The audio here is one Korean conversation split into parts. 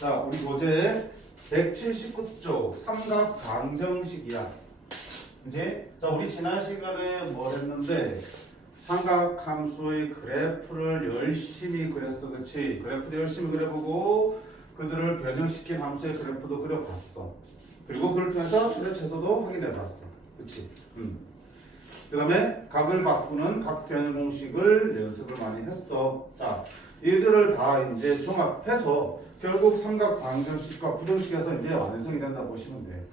자, 우리 교재 179쪽 삼각방정식이야. 그지? 자, 우리 지난 시간에 뭘 했는데 삼각함수의 그래프를 열심히 그렸어. 그치? 그래프도 열심히 그려보고 그들을 변형시킨 함수의 그래프도 그려봤어. 그리고 그걸 통해서 최대체도도 확인해봤어. 그치? 그 다음에 각을 바꾸는 각 변형 공식을 연습을 많이 했어. 자, 이들을 다 이제 종합해서 결국 삼각방정식과 부등식에서 이제 완성이 된다 보시면 돼.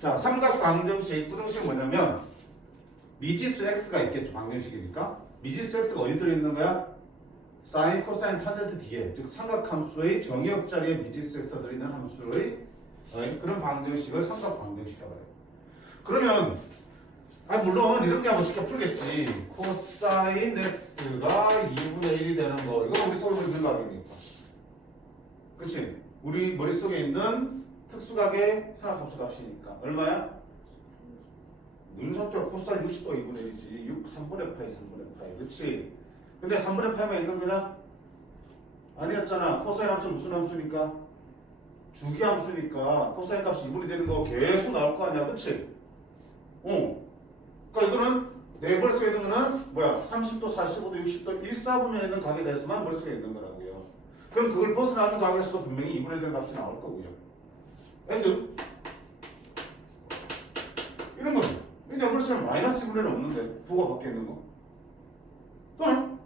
자, 삼각방정식, 부등식 뭐냐면 미지수 x가 있겠죠. 방정식이니까. 미지수 x가 어디 들어있는 거야? 사인, 코사인, 탄젠트 뒤에. 즉 삼각함수의 정의역 자리에 미지수 x가 들어있는 함수의 그런 방정식을 삼각방정식이라고 해요. 그러면 물론 이런 게 한번 쉽게 풀겠지. 코사인 x가 2분의 1이 되는 거. 이건 우리 서울로 있는 거 아닙니까? 그치? 우리 머릿속에 있는 특수각의 삼각함수 값이니까. 얼마야? 눈선표 코사인 60도 2분의 1이지. 6, 3분의 파이, 3분의 파이. 그치? 근데 3분의 파이만 있는 거냐? 아니었잖아. 코사인 함수 무슨 함수니까? 주기함수니까 코사인 값이 2분이 되는 거 계속 나올 거 아니야. 그치? 그러니까 이거는 내 머릿속에 있는 거는 뭐야? 30도, 45도, 60도, 1, 4분면에 있는 각에 대해서만 머릿속에 있는 거라고요. 그럼 그걸 벗어나는 각에서도 분명히 2분의 1 되는 값이 나올 거고요. 그래서 이런 거는 내 머릿속에 마이너스 2분의 1은 없는데 부호가 바뀌어 있는 거. 또는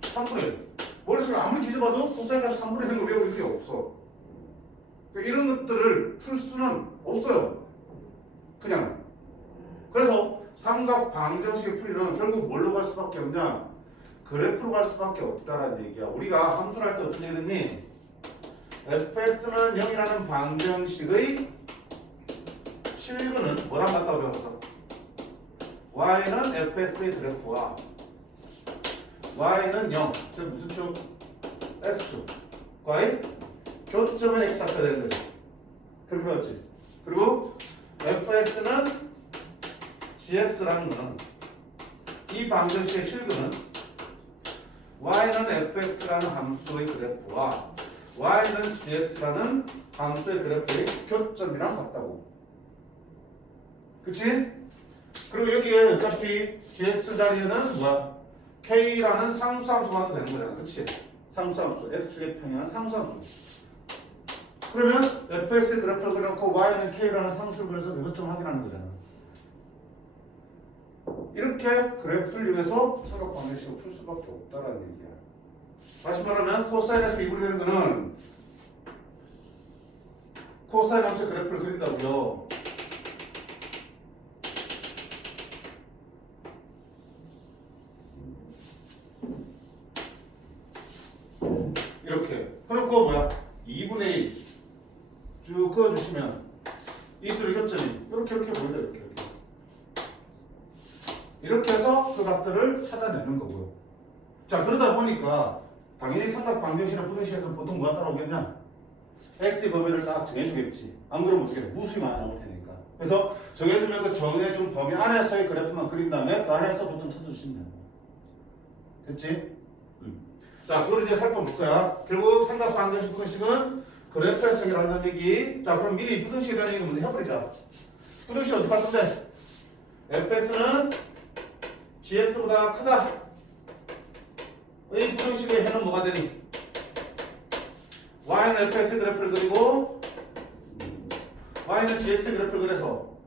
3분의 1. 머릿속에 아무리 뒤져봐도 코사인 값이 3분의 1을 외울 일이 없어. 그러니까 이런 것들을 풀 수는 없어요. 그냥. 그래서 삼각 방정식의 풀이는 결국 뭘로 갈 수밖에 없냐? 그래프로 갈 수밖에 없다라는 얘기야. 우리가 함수를 할 때 어떻게 했니? fx는 0이라는 방정식의 실근은 뭐랑 같다고 배웠어? y는 fx의 그래프와 y는 0, 즉 무슨 축? x축과의 교점의 x좌표가 되는 거지. 그렇게 배웠지? 그리고 fx는 gx라는 거는 이 방정식의 실근은 y는 fx라는 함수의 그래프와 y는 gx라는 함수의 그래프의 교점이랑 같다고. 그치? 그리고 여기에 어차피 gx 자리에는 뭐야? k라는 상수함수가 되는 거잖아. 그치? 상수함수, x축의 평행한 상수함수. 그러면 fx의 그래프를 그려놓고 y는 k라는 상수를 그려서 그 교점을 확인하는 거잖아. 이렇게 그래프를 이용해서 삼각방정식을 풀 수밖에 없다라는 얘기야. 다시 말하면 코사인에서 2분이 되는 거는 코사인 함수의 그래프를 그린다고요. 이렇게. 그리고 뭐야? 2분의 1 쭉 그어주시면 이들의 교점이 이렇게 보인다. 이렇게 해서 그 값들을 찾아내는 거고요. 자, 그러다 보니까 당연히 삼각방정식이나 부등식에서 보통 뭐가 따라오겠냐? x의 범위를 딱 정해주겠지. 안 그러면 어떻게 돼? 무수히 많이 나올 테니까. 그래서 정해주면 그 정해준 범위 안에서의 그래프만 그린 다음에 그 안에서 보통 찾아주시면 돼요. 됐지? 자, 그걸 이제 살펴볼 거야. 결국 삼각방정식 부등식은 그래프의 성이라는 얘기. 자, 그럼 미리 부등식에 대한 얘기 먼저 해버리자. 부등식 어떻게 할 건데? fx는 gx보다 크다. 이 부등식의 해는 뭐가 되니? y는 fx의 그래프를 그리고 y는 gx의 그래프를 그려서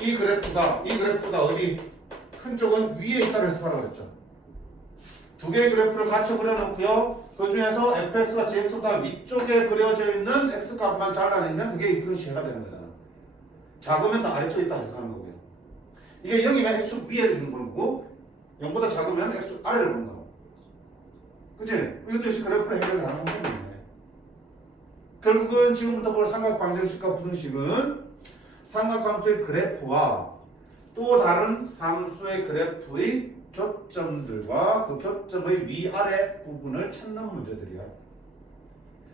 이 그래프가 어디? 큰 쪽은 위에 있다고 해석하라고 그랬죠. 두 개의 그래프를 같이 그려놓고요. 그 중에서 fx가 gx보다 위쪽에 그려져 있는 x값만 잘라내면 그게 이 부등식 해가 되는 거잖아. 작으면 더 아래쪽에 있다 해석하는 거고요. 이게 0이면 x축 위에 있는 거고 0보다 작으면 x축 아래를 보는 거고. 그치? 이것도 역시 그래프를 해결하는 거네. 결국은 지금부터 볼 삼각방정식과 부등식은 삼각함수의 그래프와 또 다른 함수의 그래프의 교점들과 그 교점의 위아래 부분을 찾는 문제들이야.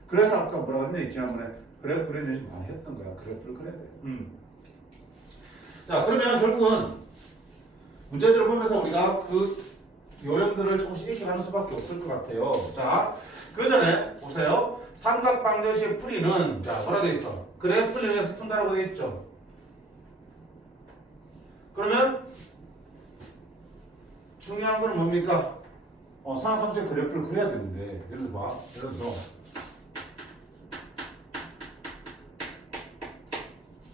그래서 아까 뭐라고 했냐? 지난번에 그래프 그리는 연습 많이 했던 거야. 그래프를 그려야 돼. 자, 그러면 결국은 문제들을 보면서 우리가 그 요령들을 조금씩 익혀가는 수밖에 없을 것 같아요. 자, 그 전에 보세요. 삼각방정식의 풀이는 자 뭐라 돼 있어? 그래프를 이용해서 푼다라고 돼 있죠. 그러면 중요한 건 뭡니까? 삼각함수의 그래프를 그려야 되는데 예를 들어 예를 들어서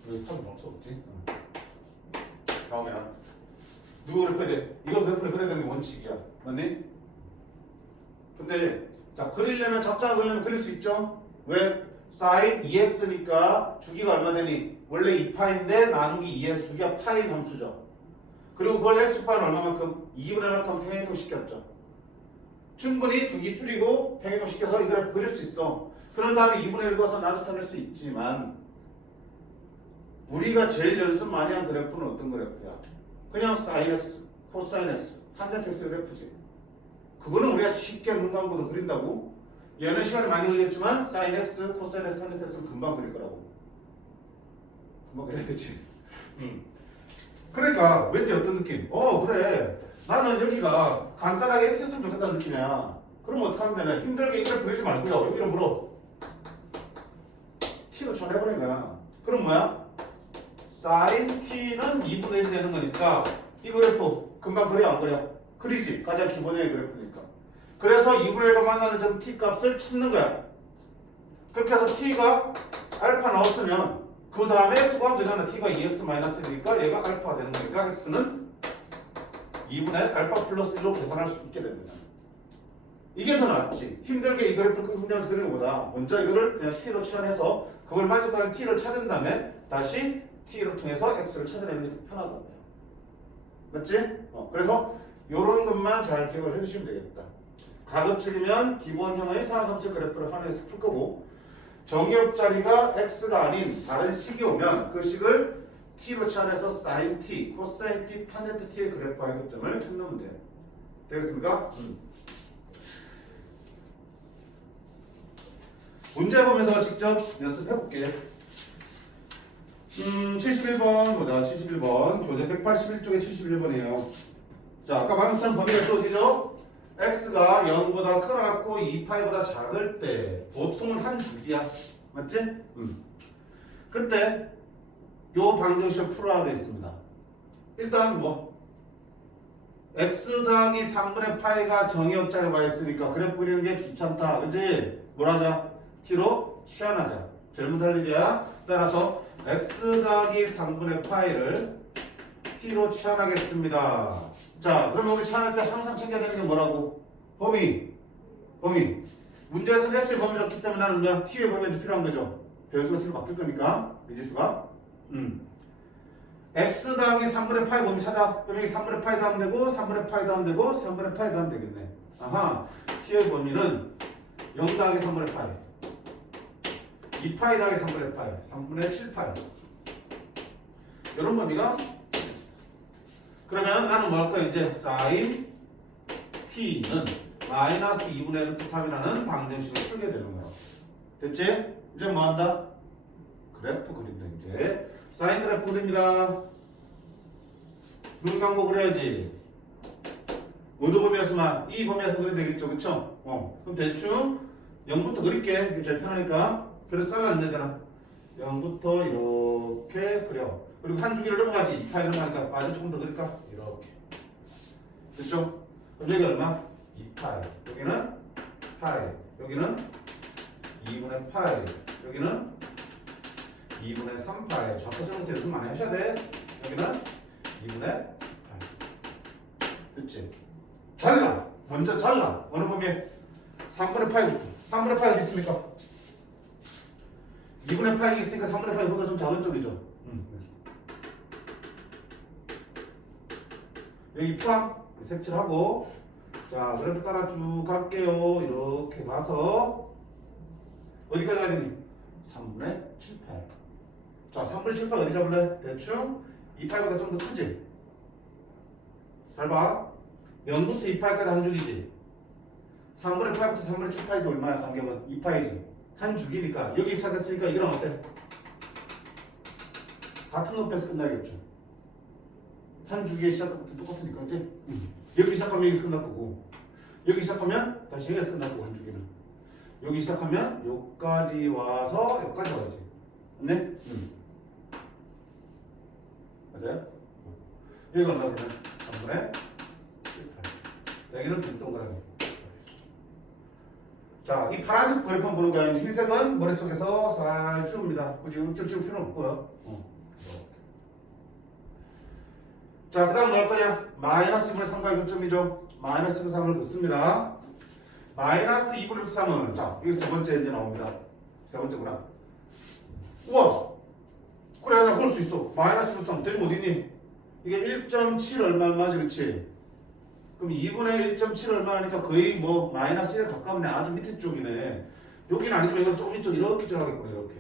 여기 탑은 없지? 다음에는 누구 그래프 해야 돼? 이거 그래프를 그려야 되는 게 원칙이야. 맞니? 근데 자 그리려면 작자가 그리려면 그릴 수 있죠? 왜? sin 2x니까 주기가 얼마 되니? 원래 2파인데 나누기 2에서 주기가 파인 함수죠. 그리고 그걸 x파는 얼마만큼? 2분의 1만큼 평행이동 시켰죠. 충분히 주기 줄이고 평행이동 시켜서 이 그래프 그릴 수 있어. 그런 다음에 2분의 1 넣어서 나타낼 수 있지만 우리가 제일 연습 많이 한 그래프는 어떤 그래프야? 그냥 sin x, cosine x, 탄젠트 x 그래프지. 그거는 우리가 쉽게 눈 감고도 그린다고? 얘는 시간이 많이 걸렸지만 sin x, cosine x, 탄젠트 x는 금방 그릴 거라고. 금방 그려야 되지. 그러니까 왠지 어떤 느낌? 그래. 나는 여기가 간단하게 x 했으면 좋겠다는 느낌이야. 그럼 어떡하면 되나? 힘들게 이걸 그리지 말고요. 여기를 물어. t로 전해버린 거야. 그럼 뭐야? sin t는 2분의 1 되는 거니까 이 그래프 금방 그려 안 그려? 그리지. 가장 기본적인 그래프니까. 그래서 2분의 1과 만나는 점 t 값을 찾는 거야. 그렇게 해서 t가 알파 나왔으면 그 다음에 x 구하면 되잖아. t가 2x-1이니까 얘가 알파가 되는 거니까 x는 2분의 알파 플러스 1로 계산할 수 있게 됩니다. 이게 더 낫지. 힘들게 이 그래프를 끙끙대면서 그리는 것보다 먼저 이거를 그냥 t로 치환해서 그걸 만족하는 t를 찾은 다음에 다시 t를 통해서 x를 찾아내는 게 더 편하단 말이야. 맞지? 그래서 이런 것만 잘 기억을 해주시면 되겠다. 가급적이면 기본형의 삼각함수 그래프를 활용해서 풀 거고 정의역자리가 x가 아닌 다른 식이 오면 그 식을 t로 치환해서 sin t, cosine t, 탄젠트 t의 그래프와 해점을 찾는 문제. 되겠습니까? 문제 보면서 직접 연습해 볼게. 71번 보자. 71번 교재 181쪽에 71번이에요. 자, 아까 방금 처럼 범위가 쏘지죠? x가 0보다 크고 2파이보다 작을 때 보통은 한 줄기야. 맞지? 그때 요 방정식을 풀어야 되어 있습니다. 일단 x 더하기 3분의 파이가 정의역자리에 와 있으니까 그래프 그리는 게 귀찮다. 그치? 뭘 하자? t로 치환하자. 잘못할 일이야. 따라서 x 더하기 3분의 파이를 t로 치환하겠습니다. 자, 그러면 우리 치환할 때 항상 챙겨야 되는 게 뭐라고? 범위. 문제에서는 x의 범위를 줬기 때문에 나는 뭐야? t의 범위가 필요한 거죠. 배수가 t로 바뀔 거니까 미지수가. x 더하기 3분의 파이 범위 찾아. 그럼 여기 3분의 파이 하면 되고 3분의 파이 하면 되고 3분의 파이 하면 되겠네. 아하. t의 범위는 0 더하기 3분의 파이 2파이 더하기 3분의 파이 3분의 7파이 이런 범위가. 그러면 나는 뭐 할까? 이제 sin t는 마이너스 2분의 루트 3이라는 방정식을 풀게 되는 거야. 됐지? 이제 뭐 한다? 그래프 그린다. 이제 사인 그래프 그립니다. 눈 감고 그려야지. 어느 범위에서만? 이 범위에서 그리면 되겠죠. 그쵸? 그럼 대충 0부터 그릴게. 이게 제일 편하니까. 그래서 잘라내잖아. 0부터 이렇게 그려. 그리고 한 주기를 넘어가지. 2파이 넘어가니까 마저 조금 더 그릴까? 이렇게. 됐죠? 그럼 여기 얼마? 2파이. 여기는 파이. 여기는 2분의 파이. 여기는 2분의 3파이. 정확히 설명때 연습 많이 하셔야 돼. 여기는 2분의 8. 됐지? 잘라. 먼저 잘라. 어느 범위에? 3분의 파이부터. 3분의 파이 어디 있습니까? 2분의 파이 있으니까 3분의 파이보다 좀 작은 쪽이죠. 여기 포함 색칠하고. 자, 그래프 따라 쭉 갈게요. 이렇게 가서 어디까지 가야 되니? 3분의 7파이. 자, 3분의 7파이 어디 잡을래? 대충 2파이보다 좀 더 크지? 잘 봐. 0부터 2파이까지 한 줄이지. 3분의 8부터 3분의 7파이도 얼마야? 간격은 2파이지. 한 줄기니까 여기 시작했으니까 이거랑 어때? 같은 높이에서 끝나겠죠. 한 주기의 시작과 똑같으니까, 그치? 여기 시작하면 여기서 끝날 거고, 여기 시작하면 다시 여기서 끝날 거고, 한 주기는. 여기 시작하면 여기까지 와서 여기까지 와야지. 맞네? 맞아요? 여기가 얼마 그러면 3분의 18. 여기는 빈 동그라미. 자, 이 파란색 그래프만 보는 거야. 흰색은 머릿속에서 잘 지웁니다. 굳이 음절 지울 필요는 없고요. 자, 그 다음 뭐 할 거냐? 마이너스 2분의 3과 교점이죠. 마이너스 3을 긋습니다. 마이너스 2분의 3은, 자, 여기서 두 번째 이제 나옵니다. 세 번째구나. 우와! 그래, 나 그럴 수 있어. 마이너스 3 대충 어디니? 이게 1.7 얼마지, 그치? 그럼 2분의 1.7 얼마니까 거의 뭐 마이너스 1에 가까운데 아주 밑에 쪽이네. 여기는 아니지만 이건 조금 이쪽 이렇게 들어가겠구나, 이렇게.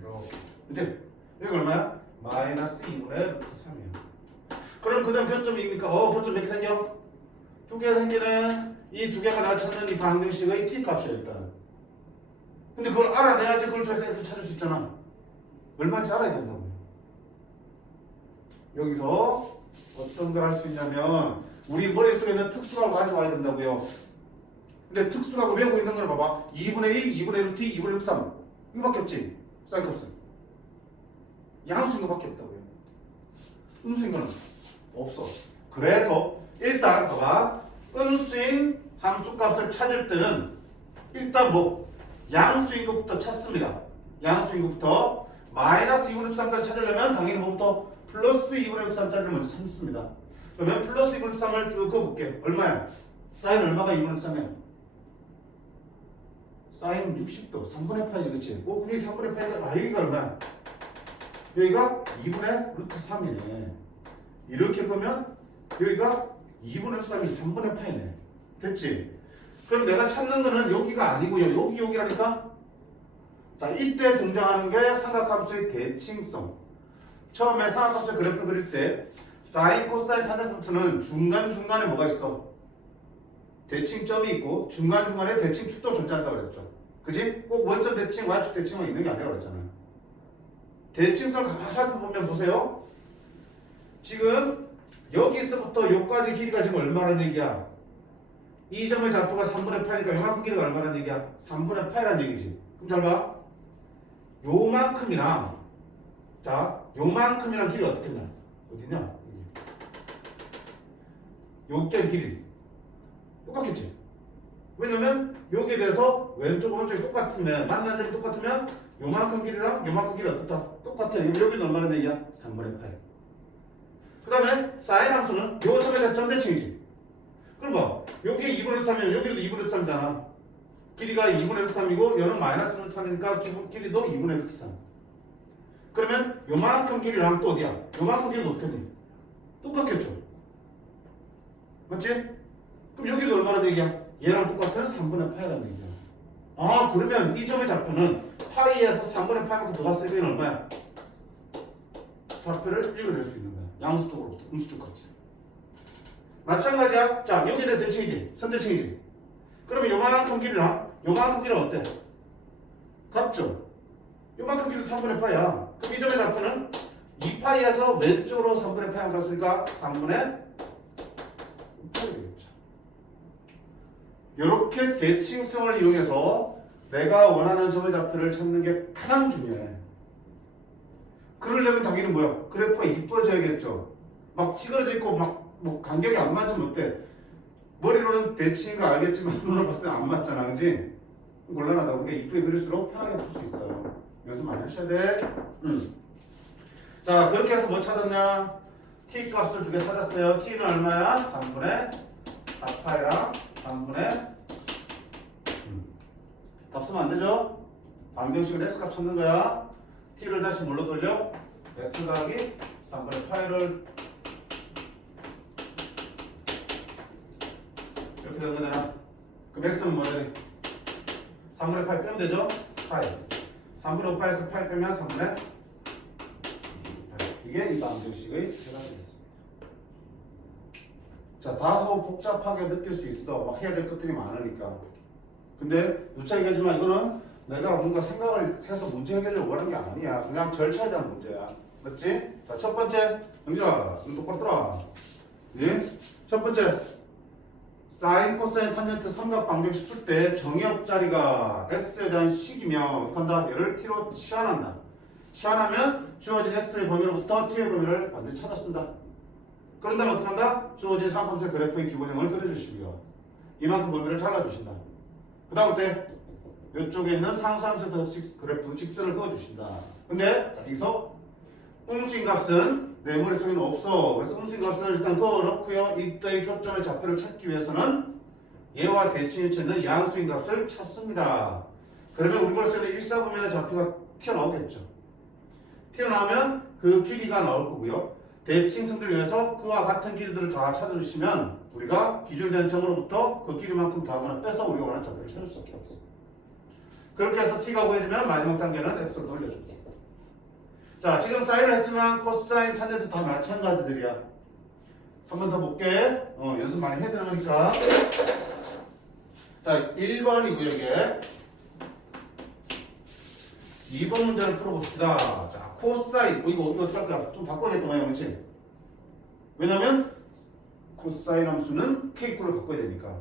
이렇게. 밑에. 여기 얼마야? 마이너스 2분의 3이에요. 그럼 그 다음 교점이니까 교점 몇 개 생겨? 두 개 생기는 이 두 개가 내가 찾는 이 방정식의 t 값이야 일단은. 근데 그걸 알아내야지 그걸 통해서 x 찾을 수 있잖아. 얼마인지 알아야 된다고. 여기서 어떤 걸 할 수 있냐면 우리 머릿속에 있는 특수각을 가져와야 된다고요. 근데 특수각을 외우고 있는 거는 봐봐. 2분의 1, 2분의 루트 2, 2분의 루트 3 이거밖에 없지. 쌀게 없어. 양수인 거밖에 없다고요. 음수인 거는 없어. 그래서 일단 봐봐. 음수인 함수값을 찾을 때는 일단 뭐 양수인 것부터 찾습니다. 양수인 것부터 마이너스 2분의 3짜리 찾으려면 당연히 뭐부터 플러스 2분의 3짜리를 먼저 찾습니다. 그러면 플러스 2분의 3을 쭉 그어볼게. 얼마야? 사인 얼마가 2분의 3이야? 사인 60도 3분의 8이지 그치? 그게 3분의 8이니까 여기가 얼마야? 여기가 2분의 루트 3이네. 이렇게 보면 여기가 2분의 루트 3이 3분의 8이네. 됐지? 그럼 내가 찾는 거는 여기가 아니고요. 여기라니까? 자, 이때 등장하는 게 삼각함수의 대칭성. 처음에 삼각함수의 그래프를 그릴 때 사인, 코사인, 탄젠트는 중간중간에 뭐가 있어? 대칭점이 있고 중간중간에 대칭축도 존재한다고 그랬죠. 그지? 꼭 원점 대칭, y축 대칭만 있는 게 아니라고 그랬잖아요. 대칭성을 가만히 살펴보면 보세요. 지금 여기서부터 여기까지 길이가 지금 얼마라는 얘기야? 이 점의 좌표가 3분의 8이니까 요만큼 길이가 얼마라는 얘기야? 3분의 8이라는 얘기지. 그럼 잘 봐. 요만큼이랑 자, 요만큼이랑 길이 어떻게 나? 어디냐? 요게 길이 똑같겠지? 왜냐면 여기에 대해서 왼쪽 오른쪽이 똑같으면 만난 점이 똑같으면 요만큼 길이랑 요만큼 길이 어떻다? 똑같아. 여기는 얼마나 얘기야? 3분의 8. 그 다음에 사인 함수는 요 점에 대해서 점대칭이지. 그럼 봐. 여기에 2분의 3이면 여기도 2분의 3이잖아. 길이가 2분의 3이고 얘는 마이너스 3이니까 길이도 2분의 3. 그러면 요만큼 길이랑 또 어디야? 요만큼 길이는 어떻게 돼? 똑같겠죠? 맞지? 그럼 여기도 얼마나 얘기야? 얘랑 똑같은 3분의 8이라는 얘기야. 아, 그러면 이 점의 좌표는 파이에서 3분의 8만큼 더 갔을 때는 얼마야? 좌표를 읽어낼 수 있는 거야. 양수 쪽으로부터 음수 쪽까지. 마찬가지야. 자, 여기에 대한 대칭이지. 선대칭이지. 그러면 요만큼 길이랑 요만큼 길이는 어때? 같죠? 요만큼 길이도 3분의 8이야. 그럼 이 점의 좌표는 2파이에서 왼쪽으로 3분의 8가 갔으니까 3분의 8이 되겠죠. 이렇게 대칭성을 이용해서 내가 원하는 점의 좌표를 찾는 게 가장 중요해. 그러려면 당연히 뭐야? 그래프가 이뻐져야겠죠. 막 찌그러져 있고 막 뭐 간격이 안 맞으면 어때? 머리로는 대칭인 거 알겠지만 눈으로 봤을 때는 안 맞잖아, 그지? 곤란하다. 그게 이쁘게 그릴수록 편하게 풀 수 있어요. 연습 많이 하셔야 돼. 자, 그렇게 해서 뭐 찾았냐? t 값을 두 개 찾았어요. t는 얼마야? 3분의 4파이랑 3분의 답 쓰면 안 되죠? 방정식은 x 값 찾는 거야. t를 다시 뭘로 돌려? x 더하기 3분의 파이를 이렇게 되는 거잖아. 그럼 x는 뭐야? 3분의 8 빼면 되죠? 파이. 3분의 5파에서 8 빼면 3분의 8. 이게 이 방정식의 해가 되겠습니다. 자, 다소 복잡하게 느낄 수 있어. 막 해야 될 것들이 많으니까. 근데 누차 얘기하지만 이거는 내가 뭔가 생각을 해서 문제 해결을 원하는 게 아니야. 그냥 절차에 대한 문제야. 맞지? 자, 첫 번째 영진아 눈 똑바로 떠라. 예? 첫 번째 사인, 코사인, 탄젠트 삼각 방정식 풀 때 정의역 자리가 x에 대한 식이면 어떡한다? 얘를 t로 치환한다. 치환하면 주어진 x의 범위로부터 t의 범위를 완전히 찾았습니다. 그런 다음에 어떡한다? 주어진 삼각함수의 그래프의 기본형을 그려주시고요. 이만큼 범위를 잘라주신다. 그 다음 어때? 이쪽에 있는 상수함수의 그래프 직선을 그어주신다. 근데 자, 여기서 음수인 값은 내 머릿속에는 없어. 그래서 음수인 값을 일단 그어놓고요. 이때의 교점의 좌표를 찾기 위해서는 얘와 대칭일치 있는 양수인 값을 찾습니다. 그러면 우리 머릿속에 일사분면의 좌표가 튀어나오겠죠. 튀어나오면 그 길이가 나올 거고요. 대칭성들을 위해서 그와 같은 길이들을 다 찾아주시면 우리가 기준된 점으로부터 그 길이만큼 더하거나 빼서 우리가 원하는 좌표를 찾을 수 있게 하겠습니다. 그렇게 해서 t가 구해지면 마지막 단계는 x로 돌려줍니다. 자, 지금 사인을 했지만 코사인, 탄젠트 다 마찬가지들이야. 한 번 더 볼게. 연습 많이 해야 되는 거니까. 자, 1번이고요, 이게. 2번 문제를 풀어봅시다. 자, 코사인. 이거 어떻게 할까? 좀 바꿔야겠다, 그렇지? 왜냐면 코사인 함수는 k꼴을 바꿔야 되니까.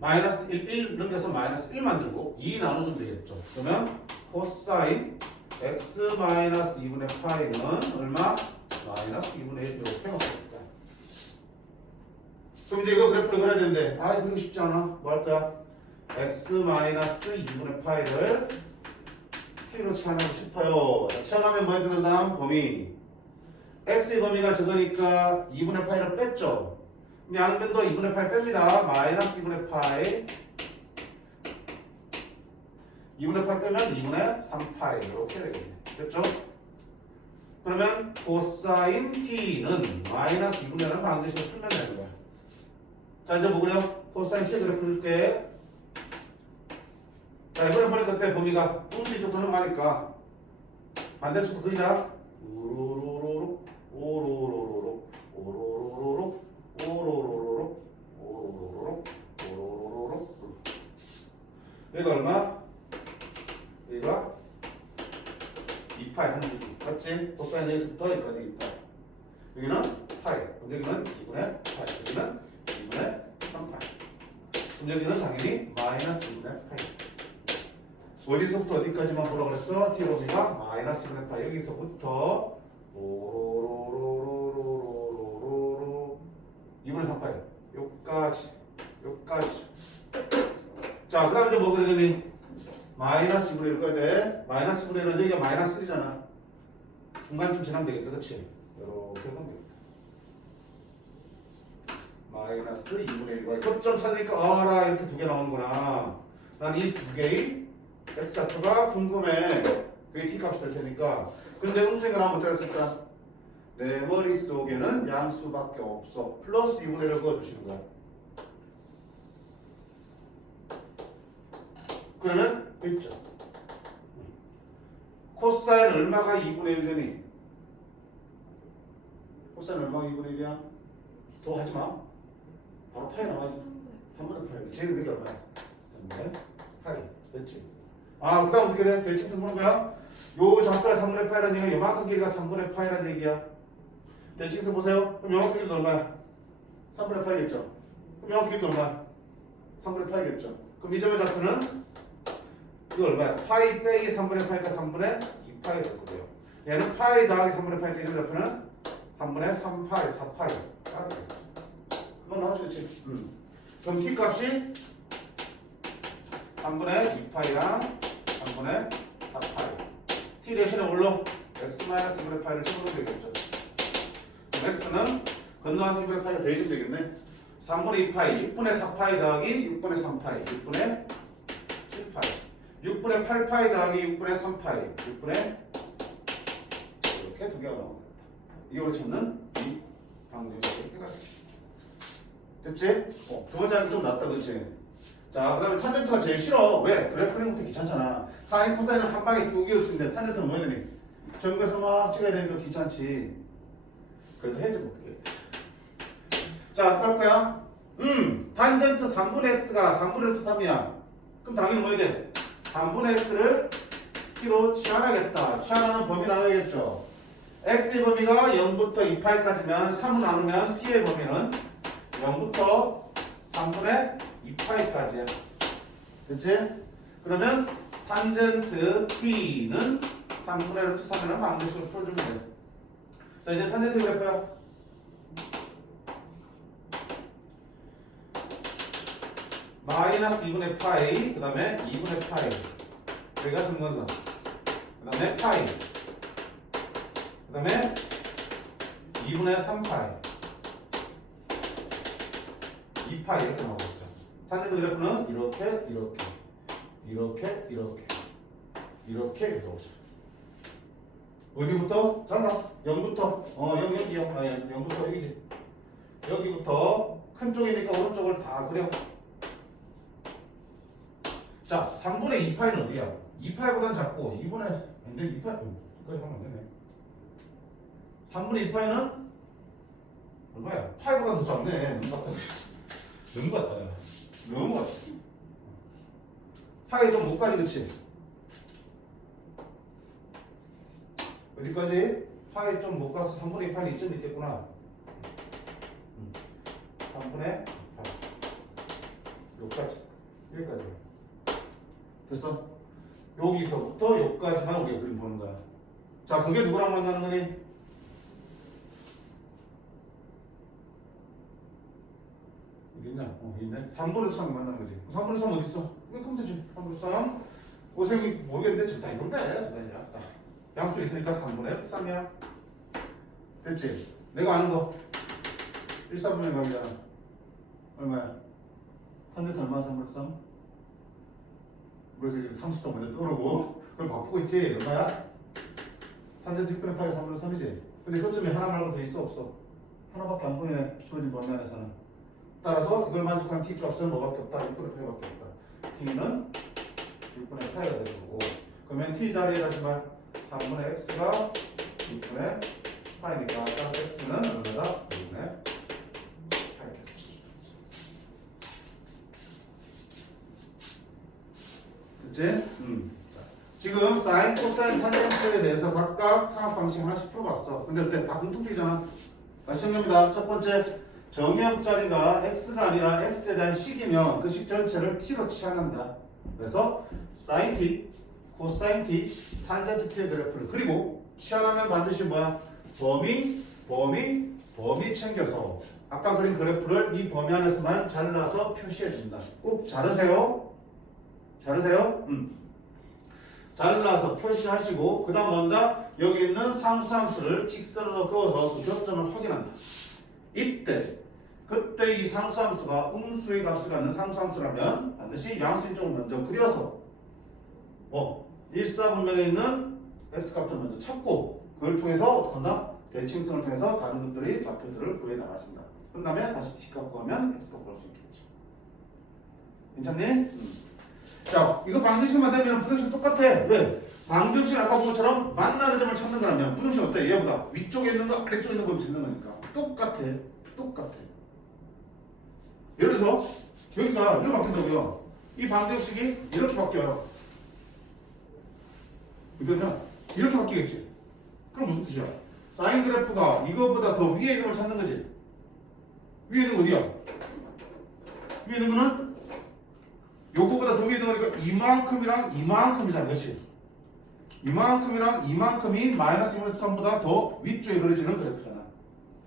마이너스 1 넘겨서 마이너스 1 만들고 2 나눠주면 되겠죠. 그러면 코사인 x 마이너스 2분의 파이는 얼마? 마이너스 2분의 1 이렇게 해놓습니다. 그럼 이제 이거 그래프를 그려야 되는데 그리고 쉽지 않아. 뭐 할 거야? x 마이너스 2분의 파이를 t로 치환하고 싶어요. 자, 치환하면 뭐야? 그 다음 범위 x의 범위가 적으니까 2분의 파이를 뺐죠. 양변도 2분의 8 뺍니다. 마이너스 2분의 파이 2분의 8 빼면 2분의 3파이 이렇게 되겠네. 됐죠? 그러면 코사인 t는 마이너스 2분의 1을 방정식으로 풀면 되는 거야. 자, 이제 뭐 그려? 코사인 t 그래프 풀게. 자, 이번에 보니까 그때 범위가 음수 이쪽도 넘어가니까 반대쪽도 그리자. 오로로로로 오로로로로 오로로로로 오로로로로 오로로로로 오로로로로 여기가 얼마? 여기가 2파이 한 줄기 맞지? 코사인 여기서부터 여기까지 2파이 여기는 파이 여기는 2분의 파이 여기는 2분의 3파이 그럼 여기는 당연히 마이너스 2분의 파이 어디서부터 어디까지만 보라 그랬어? t로비가 마이너스 2분의 파이 여기서부터 오로로로로로로로로 2분의 3파이 요까지 자, 그 다음 이제 뭐 그래야 되니? 마이너스 2분의 1 꺼야 돼. 마이너스 2분의 1은 여기가 마이너스 1이잖아. 중간쯤 지나면 되겠다. 그치? 이렇게 하면 되겠다. 마이너스 2분의 1과 교점 찾으니까 알아 이렇게 두 개 나오는구나. 난 이 두 개의 x좌표가 궁금해. 그게 t값이 될 테니까. 근데 음수가 나오면 어떻게 했을까? 내 머릿속에는 양수밖에 없어. 플러스 2분의 1을 그어주시는 거야. 그러면 됐죠. 코사인 얼마가 2분의 1 되니? 코사인 얼마가 2분의 1이야? 더 하지마. 바로 파이 나와야지. 3분의 파이. 제일 여기 얼마야? 3분의 파이. 됐지? 그 다음 어떻게 돼? 대칭성 보는 거야? 요 좌표가 3분의 파이라는 얘기는 요만큼 길이가 3분의 파이라는 얘기야. 대칭성 보세요. 그럼 요만큼 길이도 얼마야? 3분의 파이겠죠? 그럼 요만큼 길이도 얼마야? 3분의 파이겠죠? 그럼 이 점의 좌표는 이거 얼마야? 파이 빼기 3분의 파이니까 3분의 2파이 될 거고요. 얘는 파이 더하기 3분의 파이니까 이 점의 좌표는 3분의 3파이, 4파이. 그건 나오지, 그치? 그럼 t 값이 3분의 2파이랑 3분의 4파이. t 대신에 뭘로? x-1분의 파이를 쳐보면 되겠죠. 그럼 x는 건너간 3분의 파이가 대입이 되겠네. 3분의 2파이, 6분의 4파이 더하기 6분의 3파이, 6분의 7파이. 6분의 8파이 더하기 6분의 3파이, 6분의 이렇게 두 개가 나옵니다. 이게 우리 찾는 이 방정식의 해가 됐지? 두 번째는 좀 낫다, 그치? 자, 그 다음에 탄젠트가 제일 싫어. 왜? 그래프 그리는 것도 귀찮잖아. 사인, 코사인은 한 방에 두 개를 쓰는데 탄젠트는 뭐 해야 되니? 전국에서 막 찍어야 되니까 귀찮지. 그래도 해야지 어떡해. 자, 들어갈까요? 탄젠트 3분의 x가 3분의 루트 3이야. 그럼 당연히 뭐 해야 돼? 3분의 x를 t로 치환하겠다. 치환하는 범위 나눠야겠죠. x의 범위가 0부터 2파이까지면 3을 나누면 t의 범위는 0부터 3분의 2파이까지야. 그치? 그러면 탄젠트 t는 3분의 1부터 3을 방정식으로 풀어주면 돼. 자, 이제 탄젠트 그래프야. 마이너스 2분의 파이, 그 다음에 2분의 파이. 여기가 증건선. 그 다음에 파이. 그 다음에 2분의 3파이. 2파이 이렇게 나오겠죠. 탄젠트 그래프는 이렇게, 이렇게, 이렇게, 이렇게, 이렇게 나오죠. 어디부터? 잘라. 0부터. 0 여기요. 아니, 0부터 여기지. 여기부터 큰 쪽이니까 오른쪽을 다 그려. 자, 3분의 2파이는 어디야? 2파이보다는 작고 2분의 근데 2파이 여기까지 하면 안 되네. 3분의 2파이는 얼마야? 파이보다 더 작네. 너무 같다. 너무 같다. 너무 같다. 파이 좀 못까지 그치? 어디까지? 파이 좀 못 가서 3분의 2파이는 이쯤 있겠구나. 3분의 8 여기까지. 여기까지. 됐어? 여기서부터 여기까지만 우리가 그림 보는 거야. 자, 그게 누구랑 만나는 거니? 여기 있냐? 여기 있네. 3분의 3 만나는 거지. 3분의 3 어디 있어? 이거 그럼 되지. 3분의 3. 고생이 모르겠는데 적당히 그럼 돼. 적당히 약다. 양수 있으니까 3분의 3이야. 됐지? 내가 아는 거 1, 4분의 각이잖아. 얼마야? 탄젠트 얼마 3분의 3? 그래서 지금 30도 먼저 떠오르고 그걸 바꾸고 있지. 얼마야? 탄젠트 6분의 파이 3분의 3이지. 근데 그점이 하나 말고 더 있어 없어? 하나밖에 안 보이네. 주어진 범위 안에서는. 따라서 이걸 만족한 t 값은 뭐밖에 없다? 6분의 파이밖에 없다. t는 6분의 파이가 되는 거고. 그러면 t 자리에다가 3분의 x가 6분의 파이니까 따라서 x는 얼마다? 6분의 파이. 그치? 지금 사인, 코사인, 탄젠트에 대해서 각각 상학 방식 하나씩 풀어봤어. 근데 어때? 다 공통점이잖아. 다시 정리합니다. 첫 번째, 정의역자리가 x가 아니라 x에 대한 식이면 그 식 전체를 t로 치환한다. 그래서 사인 t, 코사인 t, 탄젠트 t의 그래프를 그리고 치환하면 반드시 뭐야? 범위 챙겨서 아까 그린 그래프를 이 범위 안에서만 잘라서 표시해준다. 꼭 자르세요. 자르세요. 잘라서 표시하시고 그 다음 뭔가 여기 있는 상수함수를 직선으로 그어서 그 교점을 확인한다. 그때 이 상수함수가 음수의 값을 갖는 상수함수라면 반드시 양수인 쪽을 먼저 그려서 1사분면에 있는 x값을 먼저 찾고 그걸 통해서 어떻게 한다? 대칭성을 통해서 다른 것들이 좌표들을 구해 나가신다. 그런 다음에 다시 t값 구하면 x값 구할 수 있겠죠. 괜찮니? 자, 이거 방정식만 되면 부등식 똑같아. 왜? 방정식 아까 본 것처럼 만나는 점을 찾는 거라면 부등식 어때? 얘보다 위쪽에 있는 거 아래쪽에 있는 거 찾는 거니까 똑같아. 예를 들어서 여기가 이렇게 바뀐다고요. 이 방정식이 이렇게 바뀌어요. 그러면 이렇게 바뀌겠지. 그럼 무슨 뜻이야? 사인 그래프가 이거보다 더 위에 있는 걸 찾는 거지. 위에 있는 거 어디야? 위에 있는 거는 요거보다 더 위에 있는 거니까 이만큼이랑 이만큼이잖아. 그렇지? 이만큼이랑 이만큼이 마이너스 1에서 3보다 더 위쪽에 그려지는 그래프잖아.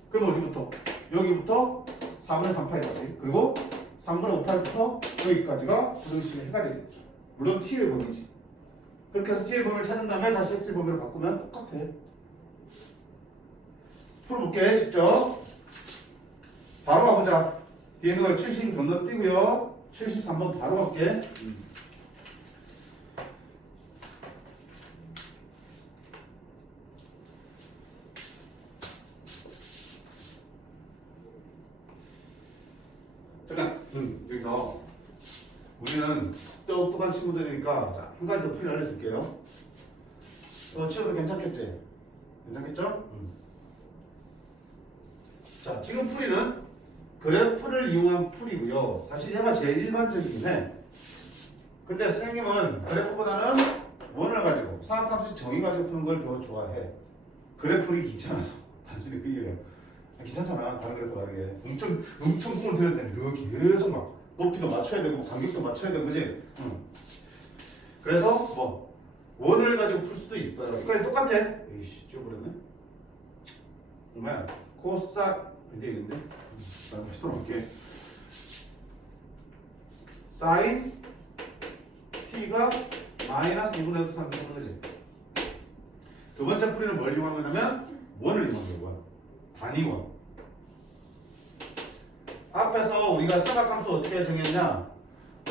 그럼 어디부터? 여기부터 4분의 3파이까지 그리고 3분의 5파이부터 여기까지가 부등식의 해가 되겠죠. 물론 t의 범위지. 그렇게 해서 t의 범위를 찾은 다음에 다시 x의 범위를 바꾸면 똑같아. 풀어볼게 직접. 바로 가보자. 뒤에 있는 거 70 건너뛰고요. 73번 바로 갈게. 잠깐. 여기서 우리는 똑똑한 친구들이니까 자, 한 가지 더 풀이 알려줄게요. 치워도 괜찮겠지? 괜찮겠죠? 자, 지금 풀이는 그래프를 이용한 풀이고요. 사실 얘가 제일 일반적이긴 해. 근데 선생님은 그래프보다는 원을 가지고 사각함수 정의 가지고 푸는 걸 더 좋아해. 그래프 그리기 귀찮아서 단순히 그 얘기예요. 귀찮잖아. 다른 그래프 다르게 엄청 꿈을 들여야 되는데 계속 막 높이도 맞춰야 되고 간격도 맞춰야 되고 그지? 응. 그래서 뭐 원을 가지고 풀 수도 있어요. 그러니까 똑같아. 에이씨 쥐어버렸네. 얼마야? 코사 이제 있는데 나 다시 돌아올게. 사인 t가 마이너스 2분의 루트 3 되는 거지. 두 번째 풀이는 뭘 이용한 거냐면 원을 이용한 거야. 단위원. 앞에서 우리가 사각함수 어떻게 정했냐?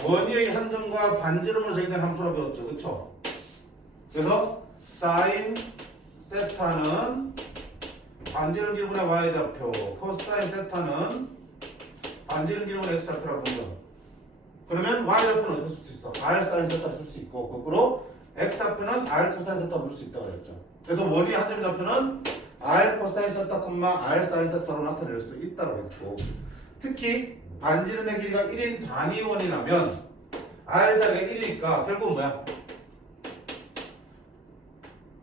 원위의 한 점과 반지름으로 정의된 함수라고 배웠죠. 그쵸? 그래서 사인 세타는 반지름 기분의 y좌표, 코사인 세타는 반지름 기분의 x좌표라고 하죠. 그러면 y좌표는 어떻게 쓸 수 있어? r 사인 세타를 쓸 수 있고 거꾸로 x좌표는 r 코사인 세타로 쓸 수 있다고 했죠. 그래서 원위의 한 점 좌표는 r 코사인 세타, r 사인 세타로 나타낼 수 있다고 했고 특히 반지름의 길이가 1인 단위원이라면 r자리가 1이니까 결국은 뭐야?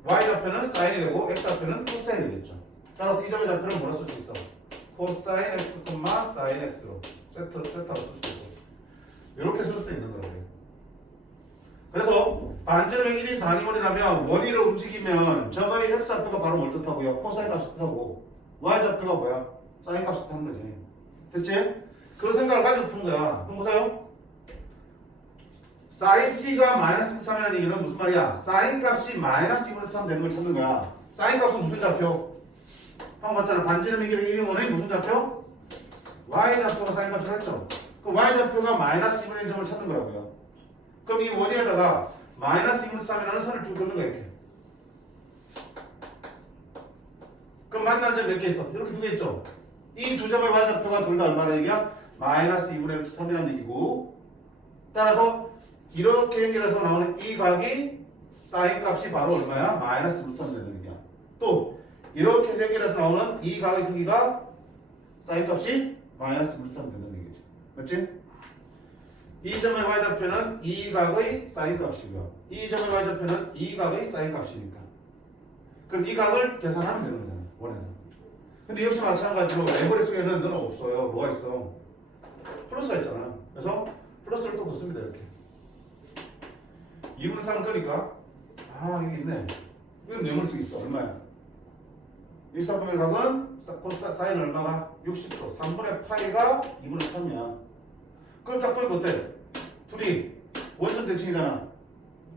y좌표는 사인이 되고 x좌표는 코사인이 되겠죠. 따라서 이 점의 좌표는 뭐라 쓸 수 있어? 코사인 x, 사인 x로 세타로 쓸 수 있고 이렇게 쓸 수도 있는 거라고요. 그래서 반지름의 1인 단위원이라면 원위를 움직이면 저거의 x좌표가 바로 뭘 뜻하고요? 코사인 값이 뜻하고 y좌표가 뭐야? 사인 값이 뜻하는 거지. 됐지? 그 생각을 가지고 푼 거야. 그럼 보세요. 사인 t가 마이너스 3이라는 얘기는 무슨 말이야? 사인 값이 마이너스 2분의 3 되는 걸 찾는 거야. 사인 값은 무슨 좌표? 형 봤잖아. 반지름의 길이 1인 원의 무슨 좌표? y좌표가 사인 값을 했죠. 그 y좌표가 마이너스 2분의 1점을 찾는 거라고요. 그럼 이 원위에다가 마이너스 2분의 3이라는 선을 쭉 긋는 거야. 이렇게. 그럼 만나는 점 몇 개 있어? 이렇게 두 개 있죠? 이 두 점의 y좌표가 둘 다 얼마나 얘기야? 마이너스 2분의 3이라는 얘기고 따라서 이렇게 연결해서 나오는 이 각이 사인 값이 바로 얼마야? 마이너스 2분의 3이 되는 얘기야. 또 이렇게 연결해서 나오는 이 각의 크기가 사인 값이 마이너스 2분의 3이 되는 얘기지. 맞지? 이 점의 y좌표는 이 각의 사인 값이고요. 이 점의 y좌표는 이 각의 사인 값이니까. 그럼 이 각을 계산하면 되는 거잖아. 원에서. 근데 역시 마찬가지로 레버리 속에는 너는 없어요. 뭐가 있어? 플러스가 있잖아. 그래서 플러스를 또 긋습니다. 이렇게. 2분의 3을 끄니까 이게 있네. 이건 네모를 쓰고 있어. 얼마야? 일사분의 각은 사인 얼마가? 60도. 3분의 파이가 2분의 3이야. 그럼 딱 보니까 어때? 둘이 원점 대칭이잖아.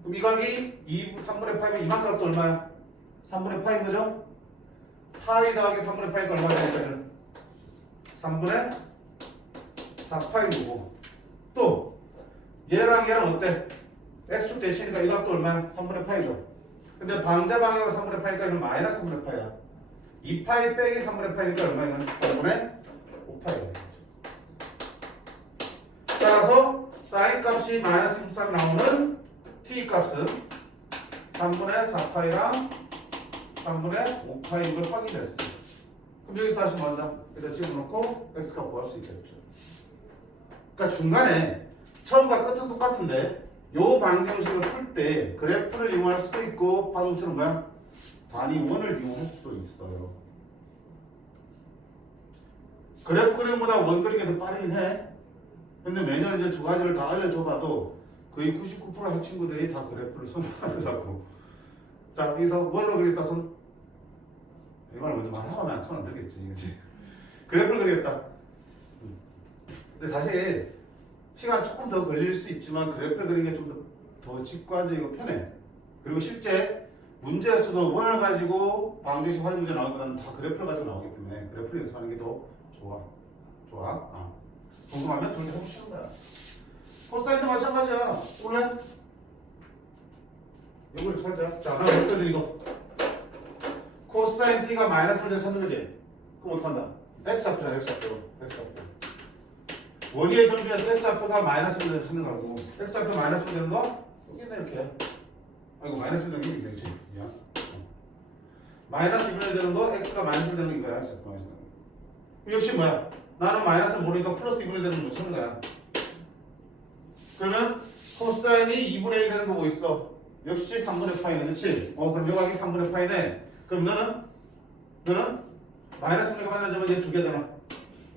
그럼 이 각이 3분의 파이면 이만 각도 얼마야? 3분의 파이인 거죠? 파이 더하기 3분의 파이가 얼마 되니까 3분의 4파이고 또 얘랑 얘랑 어때? x축 대칭이니까 이 각도 얼마야? 3분의 파이죠. 근데 반대 방향으로 3분의 파이니까 이건 마이너스 3분의 파이야. 2파이 빼기 3분의 파이니까 얼마야? 3분의 5파이야. 따라서 사인 값이 마이너스 13 나오는 t 값은 3분의 4파이랑 3분의 5파이인 걸 확인했어. 그럼 여기서 다시 뭐 한다? 여기다 집어넣고 x값 구할 수 있겠죠. 그러니까 중간에 처음과 끝은 똑같은데 요 방정식을 풀 때 그래프를 이용할 수도 있고 방금처럼 뭐야? 단위원을 이용할 수도 있어요. 그래프 그림보다 원 그리는 게 더 빠르긴 해. 근데 매년 이제 두 가지를 다 알려줘봐도 거의 99%의 친구들이 다 그래프를 선호하더라고. 자, 여기서 원으로 그리겠다 손. 이 말을 먼저 말하고 하면 손 안 들겠지. 그치? 그래프를 그리겠다. 근데 사실 시간 조금 더 걸릴 수 있지만 그래프를 그리는 게 좀 더 직관적이고 편해. 그리고 실제 문제에서도 원을 가지고 방정식 활용 문제 나오거든 다 그래프를 가지고 나오기 때문에 그래프를 연습하는 게 더 좋아. 궁금하면 둘 다 해보시는 거야. 코사인도 마찬가지야. 원래 이걸 살자. 자, 하나 여기까지 이거. 코사인 t가 마이너스 1을 찾는 거지. 그럼 어떡한다? x좌표잖아. x좌표. 원위의 점 중에서 x좌표가 마이너스 1을 찾는 거고 x좌표 마이너스 1 되는 거? 여기 있네 이렇게. 아이고 마이너스 1 되는 게 이렇게 되지. 미안. 마이너스 1을 되는 거 x가 마이너스 1 되는 게 이거야. x좌표 마이너스 1. 역시 뭐야? 나는 마이너스를 모르니까 플러스 2분의 1 되는 거 찾는 거야. 그러면 코사인이 2분의 1 되는 거 뭐 있어? 역시 3분의 파이네. 그치? 그럼 요각이 3분의 파이네. 그럼 너는 너는 마이너스 3분의 만나자면 이제 두 개 되나?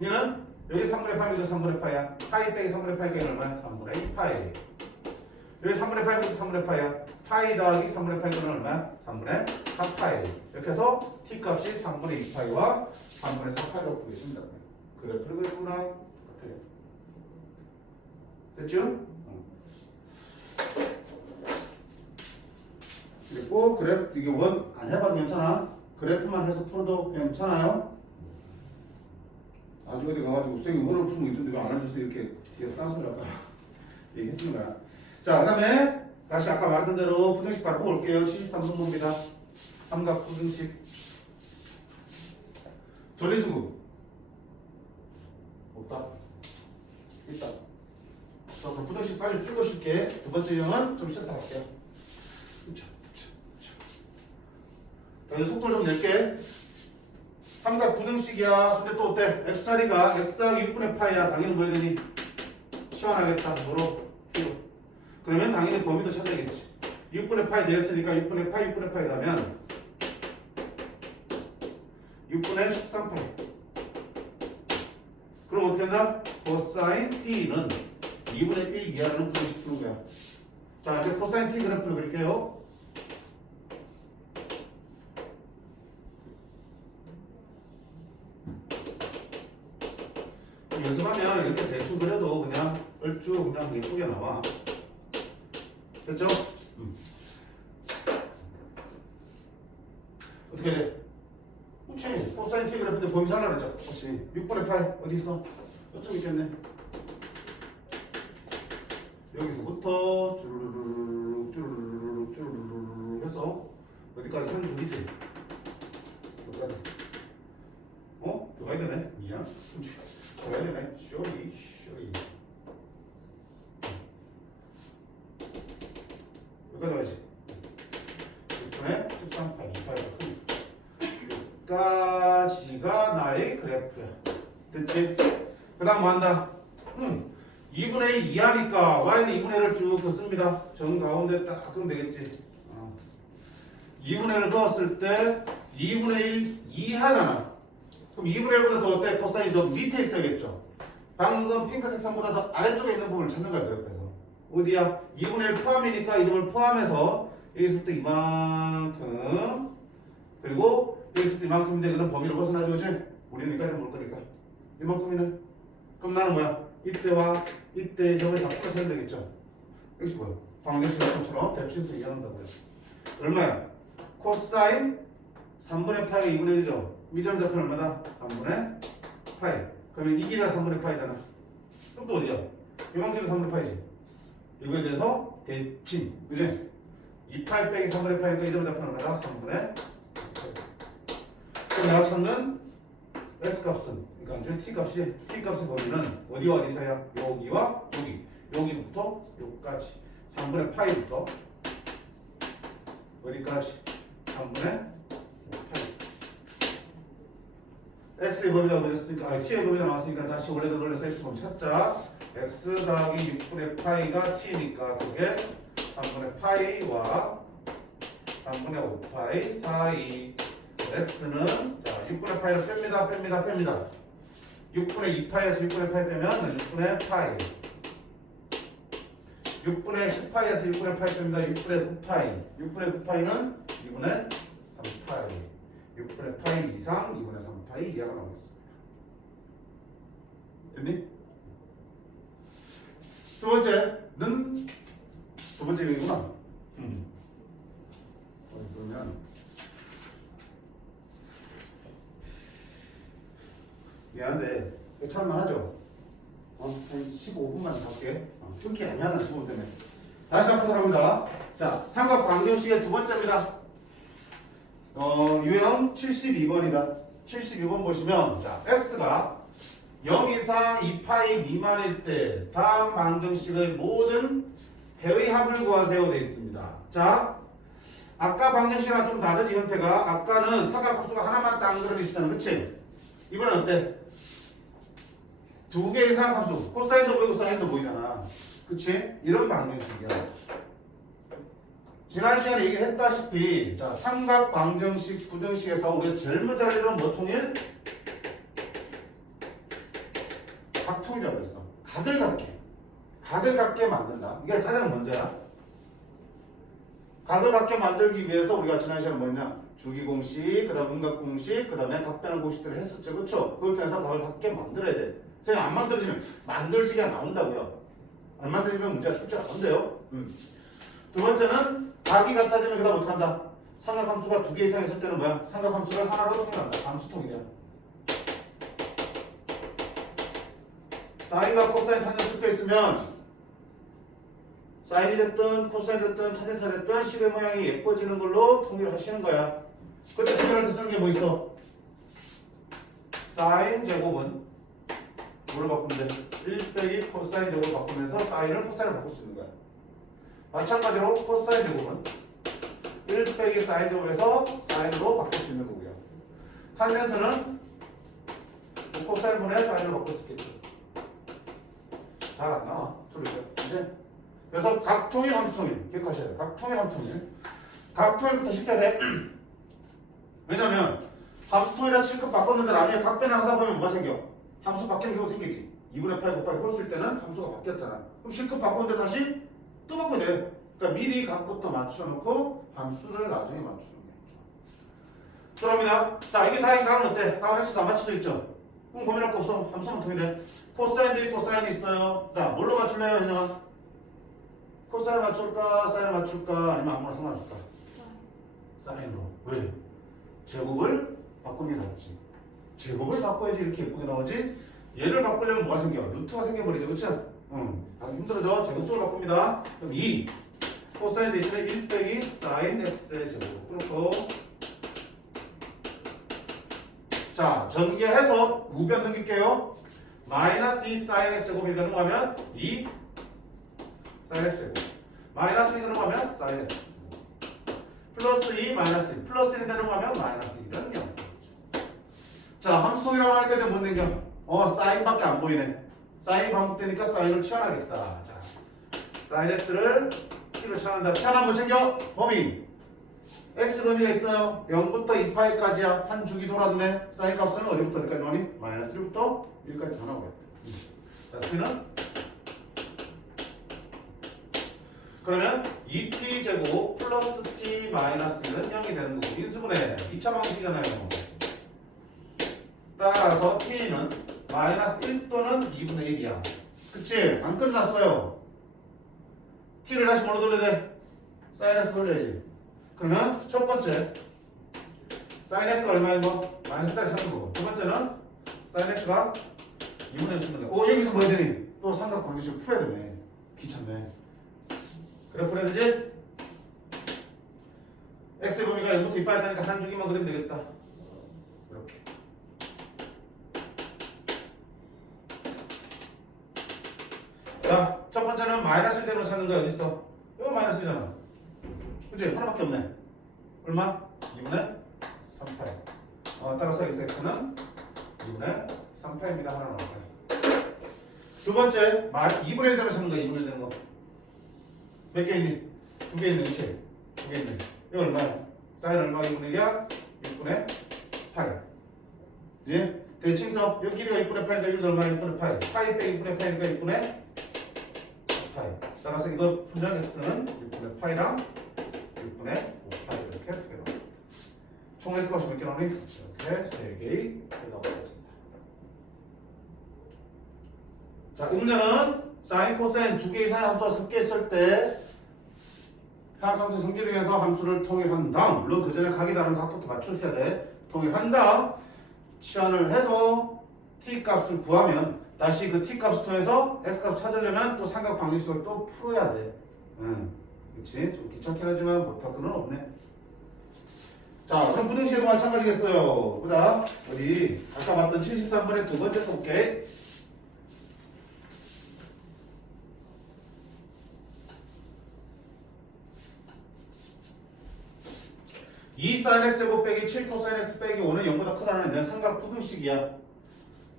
얘는 여기 3분의 파이죠. 3분의 파이야. 파이 빼기 3분의 파이가 얼마야? 3분의 2 파이. 여기 3분의 파이부터 3분의 파이야. 파이 더하기 3분의 파이가 얼마야? 3분의 4 파이. 이렇게 해서 t 값이 3분의 2 파이와 3분의 4 파이가 구해진다. 그래프를 그렸구나. 같아요. 됐죠? 그리고 그래프 이게 원 안 해봐도 괜찮아. 그래프만 해서 풀어도 괜찮아요. 아주 어디 가가지고 쌤이 원을 풀고 있던데 왜 안 해줘서 이렇게 뒤에서 딴소리 할까 얘기해주는 거야. 자, 그 다음에 다시 아까 말했던 대로 부등식 바로 볼게요. 73번입니다. 삼각 부등식. 전리수구 없다. 있다. 자, 그럼 부등식 빨리 줄고 쉴게. 두 번째 형은 좀 쉬었다 갈게요. 자, 이제 속도를 좀 낼게. 삼각 부등식이야. 근데 또 어때? x자리가 x 더하기 6분의 파이야. 당연히 뭐 해야 되니? 시원하겠다. 뭐로? t로. 그러면 당연히 범위도 찾아야겠지. 6분의 파이 되었으니까 6분의 파이, 6분의 파이 하면 6분의 13파이. 그럼 어떻게 한다? 코사인 t는 2분의 1 이하라는 부등식 푸는 거야. 자, 이제 코사인 t 그래프를 그릴게요. 연습하면 이렇게 대충 그려도 그냥 얼추 그냥 예쁘게 나와. 됐죠? 어떻게 돼? 그렇지. 코사인 t 그래프인데 범위 잘라 그랬죠? 그렇지. 6분의 파이 어디 있어? 이쪽 있겠네. 여기서부터 쭈르르르 해서 어디까지 한 줄이지? 어디까지? 어? 더 가야 되네. 미안. 더 가야 되네. 쇼리. 여기까지 가야지. 6분의 13파이 2파이가 크니까. 여기까지가 나의 그래프야. 됐지? 그 다음 뭐 한다? 2분의 1 이하니까 y는 2분의 1을 쭉 긋습니다. 정 가운데 딱 그으면 되겠지. 2분의 1을 그었을 때 2분의 1 이하잖아. 그럼 2분의 1보다 더 어때? 코사인이 더 밑에 있어야겠죠. 방금 핑크색 선보다 더 아래쪽에 있는 부분을 찾는 거야. 그래서 어디야? 2분의 1 포함이니까 이 점을 포함해서 여기서부터 이만큼 그리고 여기서부터 이만큼인데 그런 범위를 벗어나지 그치? 우리는 여기까지 볼 거니까 이만큼이네. 그럼 나는 뭐야? 이때와 이때의 점을 잡고 세면 되겠죠. 여기서 뭐야? 방정식처럼 대칭해서 이해한다고요. 얼마야? 코사인 3분의 파이가 2분의 1이죠. 이 점 잡히면 얼마다? 3분의 파이. 그러면 이 길이가 3분의 파이잖아. 그럼 또 어디야? 이만큼도 3분의 파이지. 이거에 대해서 대칭. 그지? 2파이 빼기 3분의 파이니까 이 점 잡히면 얼마다? 3분의 파이. 그럼 내가 찾는 x값은 그러니까 t값이 t값의 범위는 어디와 어디 사이야? 여기와 여기. 여기부터 여기까지. 3분의 파이부터 어디까지? 3분의 파이. x의 범위가 그랬으니까 t의 범위가 나왔으니까 다시 원래대로 돌려서 x 범위 찾자. x 더하기 6분의 파이가 t니까 그게 3분의 파이와 3분의 5파이 사이. x는 자 6분의 파이를 뺍니다. 6분의 2파이에서 6분의 파이 빼면 6분의 파이. 6분의 10파이에서 6분의 파이 뺍니다. 6분의 9파이. 6분의 9파이는 2분의 3파이. 6분의 파이 이상 2분의 3파이 이하가 나오겠습니다. 됐니? 두 번째는 두 번째 얘기구나. 그러면 미안한데 참만 하죠. 한 15분만 더 할게. 끊기 아니야 15분 때문에. 다시 한번 합니다. 자, 삼각 방정식의 두 번째입니다. 유형 72번이다. 72번 보시면 자, x가 0 이상 2파이 미만일 때 다음 방정식의 모든 배의 합을 구하세요 되어 있습니다. 자, 아까 방정식이랑 좀 다르지 형태가. 아까는 사각함수가 하나만 딱 들어있었잖아. 그치? 이번엔 어때? 두 개의 사각함수 코사인도 보이고 사인도 보이잖아. 그치? 이런 방정식이야. 지난 시간에 얘기했다시피 자 삼각 방정식 부등식에서 우리가 제일 먼저 할 일은 뭐 통일? 각통이라고 했어. 각을 같게 만든다. 이게 가장 먼저야. 각을 같게 만들기 위해서 우리가 지난 시간에 뭐였냐? 주기공식, 그 다음 음각공식, 그 다음에 각변환 공식들을 했었죠. 그렇죠? 그걸 통해서 각을 같게 만들어야 돼. 선생님 안 만들어지면 만들기가 나온다고요. 안 만들어지면 문제가 출제가 안 돼요. 두 번째는 각이 같아지면 그다음 어떻게 한다? 삼각함수가 두 개 이상 있을 때는 뭐야? 삼각함수를 하나로 통일한다. 함수통일이야. 사인과 코사인 탄젠트 섞여 있으면 사인이 됐든 코사인이 됐든 탄젠트가 됐든 식의 모양이 예뻐지는 걸로 통일하시는 거야. 그때 통일할 때 쓰는 게 뭐 있어? 사인 제곱은 뭐를 바꾸면 돼? 1 빼기 코사인 제곱을 바꾸면서 사인을 코사인을 바꿀 수 있는 거야. 마찬가지로 코사인 제곱은 1 빼기 사인 제곱에서 사인으로 바꿀 수 있는 거고요. 탄젠트는 코사인분의 사인으로 바꿀 수 있겠죠. 잘 안 나와. 소리가. 이제 그래서 각통일, 함수통일 기억하셔야 돼요. 각통일, 함수통일. 각통일부터 시켜야 돼. 왜냐면 함수통일에서 실컷 바꿨는데 나중에 각변을 하다 보면 뭐가 생겨? 함수 바뀌는 경우가 생기지. 2분의 8 곱하기 홀수일 때는 함수가 바뀌었잖아. 그럼 실컷 바꿨는데 다시 또 바꿔야 돼. 그러니까 미리 각부터 맞춰놓고 함수를 나중에 맞추는 게 좋아. 들어갑니다. 자, 이게 다행 각은 어때? 각은 횟수도 안 맞춰져 있죠? 그럼 고민할 거 없어. 함수만 통일해. 코사인도 있고 사인이 있어요. 자, 뭘로 맞출래요, 현영아? 코사인 맞출까? 사인을 맞출까? 아니면 아무나 상관없을까? 사인으로. 왜? 제곱을 바꾸는 게 낫지. 제곱을 바꿔야지 이렇게 예쁘게 나오지. 얘를 바꾸려면 뭐가 생겨? 루트가 생겨버리죠. 그쵸? 아주 힘들어져. 제곱적으로 바꿉니다. 그럼 2 코사인 대신에 1 빼기 사인 x의 제곱. 그렇고 자, 전개해서 우변 넘길게요. 마이너스 2 사인 x 제곱이 되는 거면 2 사인 x 제곱. 마이너스 2 되는 거면 사인 x. 플러스 2 마이너스 2. 플러스 1이 되는 거면 마이너스 2는 0. 자, 함수통이라고 하니까 이제 못 남겨. 사인밖에 안 보이네. 사인이 반복되니까 사인을 치환하겠다. 자, 사인 x를 t로 치환한다. 치환하면 뭐 챙겨? 범위. x 범위가 있어요. 0부터 2파이까지야. 한 주기 돌았네. 사인 값은 어디부터 어디까지 나오니? 마이너스 1부터 1까지 다 나오겠다. 자, t는 그러면 2t 제곱 플러스 t 마이너스 1은 0이 되는 거고 인수분해 2차 방식이잖아요. 따라서 t는 마이너스 1 또는 2분의 1이야. 그치? 안 끝났어요. t를 다시 뭘로 돌려야 돼? 사인 x 돌려야지. 그러면 첫 번째 사인 x가 얼마인 거? 마이너스 다시 하는 거고 두 번째는 사인 x가 2분의 1 쓰면 돼. 여기서 뭐 해야 되니? 또 삼각 방정식을 풀어야 되네. 귀찮네. 그래 풀어야 되지? x의 범위가 0부터 2파이 가니까 한 주기만 그리면 되겠다. 이렇게. 자, 첫 번째는 마이너스 1 대로 찾는 거 어디 있어? 이거 마이너스잖아. 그치? 하나밖에 없네. 얼마? 2분의 3파이. 따라서 여기서 x는 2분의 3파이입니다. 하나 나올까요? 두 번째, 2분의 1 대로 찾는 거, 2분의 1 되는 거. 몇 개 있니? 2개 있는 그치? 2개 있는. 이거 얼마야? 사인 얼마? 2분의 1이야? 6분의 8. 그치? 대칭서. 여기 길이가 6분의 8이니까 이거 얼마야? 6분의 8. 파이 빼 6분의 8이니까 6분의 8. 따라서 이거 분량 x는 6분의 8이랑 6분의 5파이 이렇게 되는 거예요. 총 x가 몇 개 나오니? 이렇게 3개의 대답을 하겠습니다. 자, 음료는 사인, 코사인 두 개 이상의 함수가 섞여 있을 때 삼각함수 성질을 위해서 함수를 통일한다. 물론 그 전에 각이 다른 각부터 맞추셔야 돼. 통일한다. 치환을 해서 t 값을 구하면 다시 그 t 값을 통해서 x 값을 찾으려면 또 삼각 방정식을 또 풀어야 돼. 그치? 좀 귀찮긴 하지만 못할 건 없네. 자, 그럼 부등식에도 마찬가지겠어요. 보자. 어디? 아까 봤던 73번의 두 번째 볼게. 2 sin x 제곱 빼기 7 코사인 x 빼기 5는 0보다 크다는 애는 삼각 부등식이야.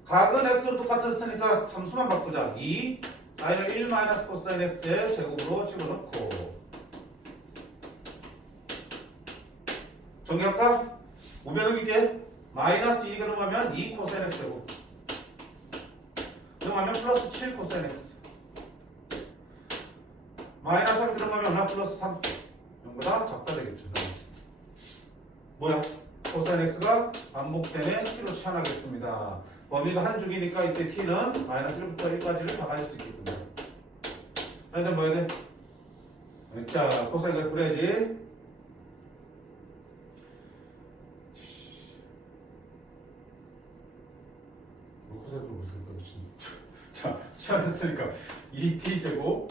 각은 x로 똑같았으니까 함수만 바꾸자. 2 사인을 1 마이너스 코사인 x의 제곱으로 집어넣고 정리할까? 우변 넘길게. 마이너스 2 그러면 2 코사인 x 되고 그러면 플러스 7 코사인 x 마이너스 3 그러면 얼마 플러스 3 0보다 작다 되겠죠. 뭐야? 코사인 x가 반복되는 t로 치환하겠습니다. 범위가 한 줄기니까 이때 t는 마이너스 1부터 1까지를 다 가질 수 있겠군요. 자, 일단 뭐 해야 돼? 자, 코사인을 그려야지. 코사인을 무슨 거지? 자, 치환했으니까 2t 제곱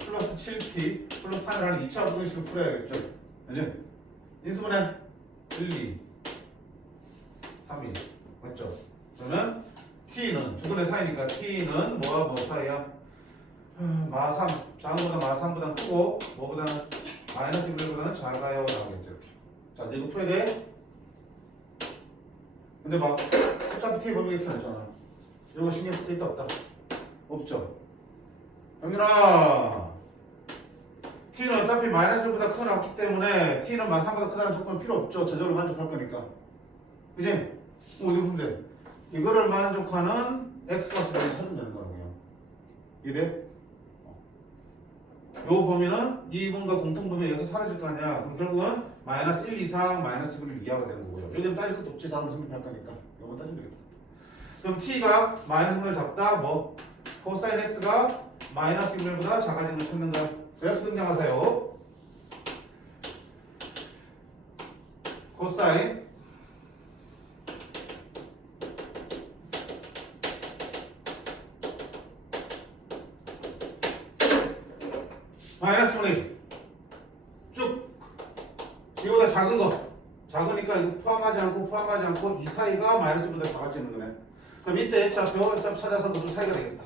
플러스 7t 플러스 3을 하는 2차 부등식을 풀어야겠죠. 이제 인수분해 1, 2, 3, 2 맞죠? 그러면 t는 두근의 사이니까 t는 뭐와 뭐 사이야? 마 3, 작은보다 마 3보다 크고 뭐보다는 마이너스 1보다는 작아요 나오겠죠. 이렇게. 자 이제 이거 풀어야 돼. 근데 막 어차피 t 범위 이렇게 나잖아. 이거 신경 쓸 데 있다 없다? 없죠. 영민아 t는 어차피 마이너스 1보다 큰 왔기 때문에 t는 마 3보다 크다는 조건 필요 없죠. 저절로 만족할 거니까. 그치? 어디 보면 돼? 이거를 만족하는 x값을 찾으면 되는 거라고요. 이래? 요 범위는 이 부분과 공통범위에서 사라질 거 아니야. 그럼 결국은 마이너스 1 이상 마이너스 1을 이하가 되는 거고요. 여기는 따질 것도 없지. 다음 성립할 거니까. 요건 따지면 되겠다. 그럼 t가 마이너스 1을 잡다 뭐 코사인 x가 마이너스 1보다 작아지는 걸 찾는 거야. 그래서 등장하세요. 코사인 마이너스 1이 쭉 이거보다 작은 거 작으니까 이거 포함하지 않고 이 사이가 마이너스 1보다 작아지는 거네. 그럼 이때 x좌표 찾아서 그 사이가 되겠다.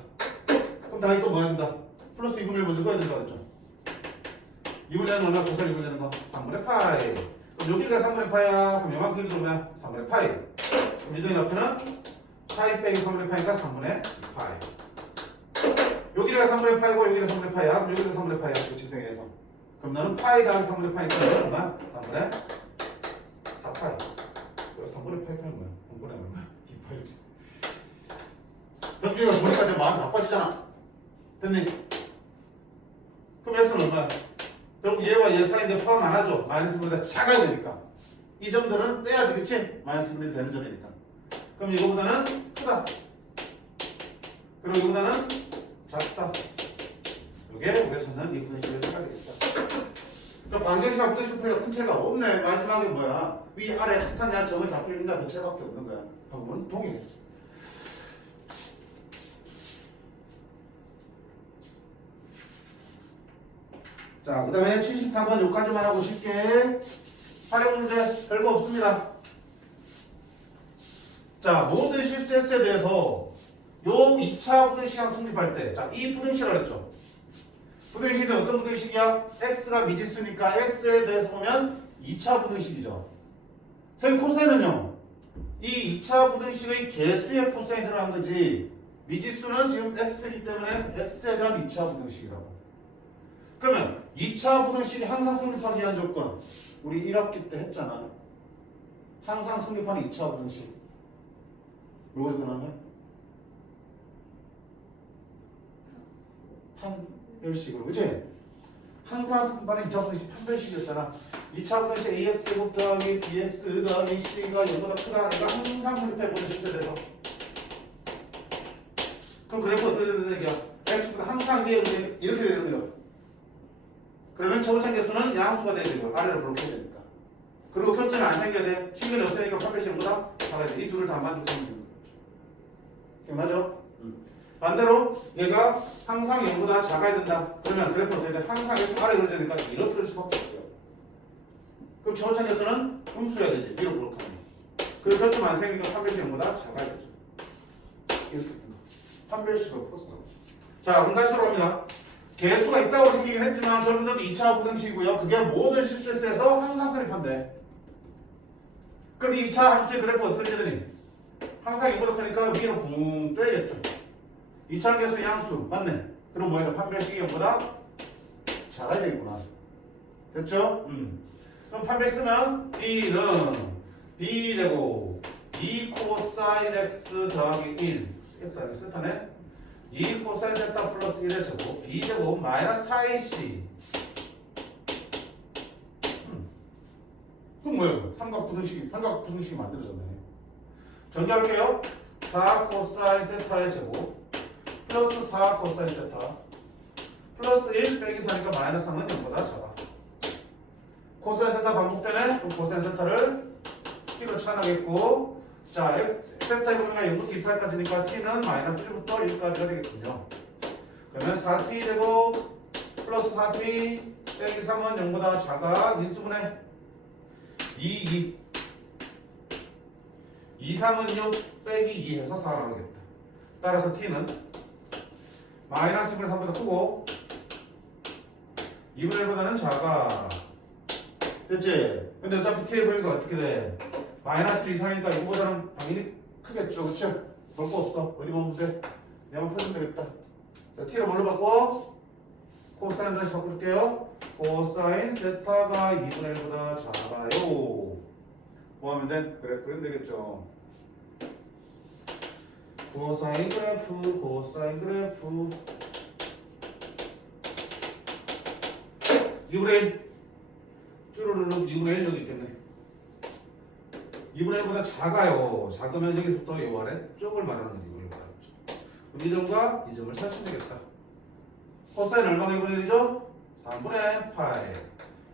그럼 다음에 또 뭐 한다? 플러스 2분의 1 먼저 꺼야 된다고 했죠. 2분의 1은 얼마? 코사인 2분의 1은 거? 3분의 파이. 그럼 여기가 3분의 파이야. 그럼 요만큼 길이 들어오면 3분의 파이. 그럼 이동의 앞에는 파이 빼기 3분의 파이니까 3분의 파이. 여기가 3분의 파이고 여기가 3분의 파이야. 그럼 여기가 3분의 파이야. 그 지성에서. 그럼 나는 파이 다음 3분의 파이니까 얼마? 3분의 4파이. 3분의 파이는 뭐야? 3분의 얼마? 2파이지. 병준이가 보니까 이제 마음 나빠지잖아. 됐니? 그럼 x는 얼마야? 그럼 얘와 얘 사이인데 포함 안 하죠. 마이너스보다 작아야 되니까. 이 점들은 떼야지, 그치? 마이너스 1이 되는 점이니까. 그럼 이거보다는 크다. 그리고 이거보다는 작다. 이게 우리가 찾는 이 분식을 찾아야겠다. 그러니까 방정식과 분식의 풀이가 큰 차이가 없네. 마지막에 뭐야? 위, 아래, 택하냐, 점을 잡히는가 그 차이밖에 없는 거야. 방법은 동일해. 자, 그 다음에 74번 여기까지만 하고 쉽게 활용 문제 별거 없습니다. 자, 모든 실수 x에 대해서 요 2차 부등식항 성립할 때, 자, 이 부등식이라고 했죠. 부등식은 어떤 부등식이야? x가 미지수니까 x에 대해서 보면 2차 부등식이죠. 선생님 코사인은요, 이 2차 부등식의 개수의 코사인이 들어간 거지, 미지수는 지금 x이기 때문에 x에 대한 2차 부등식이라고. 그러면 2차 부등식이 항상 성립하기 위한 조건, 우리 1학기 때 했잖아. 항상 성립하는 2차 부등식. 뭐가 생각나냐? 판별식으로, 그치? 항상 성립하는 2차 부등식 판별식이었잖아. 2차 부등식 ax 곱하기 bx 더하기 c가 0보다 크다. 내가 항상 성립해보는 실수에 대해서. 그럼 그래프 어떻게 되는 얘기야? x보다 항상 위에 이렇게 되는 거죠. 그러면 저울창 개수는 양수가 돼야 되고 아래로 블록해야 되니까. 그리고 교점이 안 생겨야 돼. 신경이 없으니까 판별식보다 작아야 돼. 이 둘을 다 만족하면 되는 거죠. 기억나죠? 반대로 얘가 항상 0보다 작아야 된다. 그러면 그래프 어떻게 돼? 항상 x 아래 그려지니까 이렇게 그릴 수밖에 없고요. 그럼 저울창 개수는 음수여야 되지. 위로 블록하면. 그리고 교점 안 생기니까 판별식 0보다 작아야 되죠. 이렇게 된 거. 판별식으로 풀었어. 자, 그럼 다시 돌아갑니다. 개수가 있다고 생기긴 했지만 결국은 2차 부등식이고요. 그게 모든 실수에서 항상 성립한대. 그럼 이 2차 함수의 그래프 어떻게 되니? 항상 이보다 크니까 위로 붕 떠야겠죠. 2차 개수 양수 맞네. 그럼 뭐야? 판별식이 0보다 작아야 되겠구나. 됐죠? 그럼 800쓰면 B는 B제곱 2 코사인 X 더하기 1 X 아니고 세타네 2 코사인 세타 플러스 1의 제곱 B제곱 마이너스 4AC 그럼 뭐예요? 삼각부등식이 만들어졌네. 전개할게요. 4 코사인 세타의 제곱 플러스 4 코사인 세타 플러스 1 빼기 4니까 마이너스 3은 0보다 작아. 코사인 세타 반복되네. 그럼 코사인 세타를 t로 치환하겠고 자 세타의 범위가 0부터 2파이까지니까 t는 마이너스 1부터 1까지가 되겠군요. 그러면 4t 제곱 플러스 4t 빼기 3은 0보다 작아. 인수분해 2 3은 6 빼기 2 해서 4로 하겠다. 따라서 t는 마이너스 1분의 3보다 크고 2분의 1보다는 작아. 됐지? 근데 어차피 t의 범위가 어떻게 돼? 마이너스 1 이상이니까 이거보다는 당연히 크겠죠. 그치? 볼 거 없어. 어디 보면 돼? 얘만 펴주면 되겠다. 자, t를 뭘로 바꿔? 코사인 다시 바꿔줄게요. 코사인 세타가 2분의 1보다 작아요. 뭐 하면 돼? 그래, 그러면 되겠죠. 코사인 그래프, 코사인 그래프 2분의 1 쭈루루루 2분의 1 여기 있겠네. 2분의 1보다 작아요. 작으면 여기서부터 요 아래 쪽을 말하는 이걸 말하죠. 그럼 이 점과 이 점을 찾으면 되겠다. 코사인 얼마가 2분의 1이죠? 3분의 8.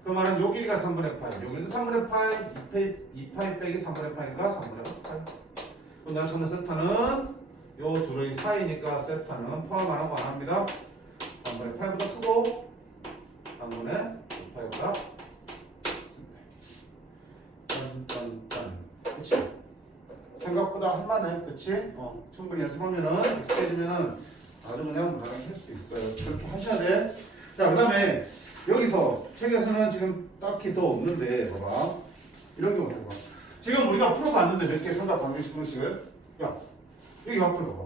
그 말은 요 길이가 3분의 8. 요 길이도 3분의 8. 2파이 빼기 3분의 8이니까 3분의 8. 그럼 내가 찾는 세타는 요 둘의 사이니까 세타는 포함 안 하고 안 합니다. 3분의 8보다 크고 3분의 5파이보다 작습니다. 딴딴딴. 그치? 생각보다 할만해. 그치? 충분히 연습하면은 익숙해지면은 아주 그냥 무난하게 할 수 있어요. 그렇게 하셔야 돼. 자, 그 다음에 여기서 책에서는 지금 딱히 더 없는데 봐봐. 이런 경우 봐봐. 지금 우리가 풀어봤는데 몇 개 삼각 방정식 분식을 야 여기 확불 봐봐.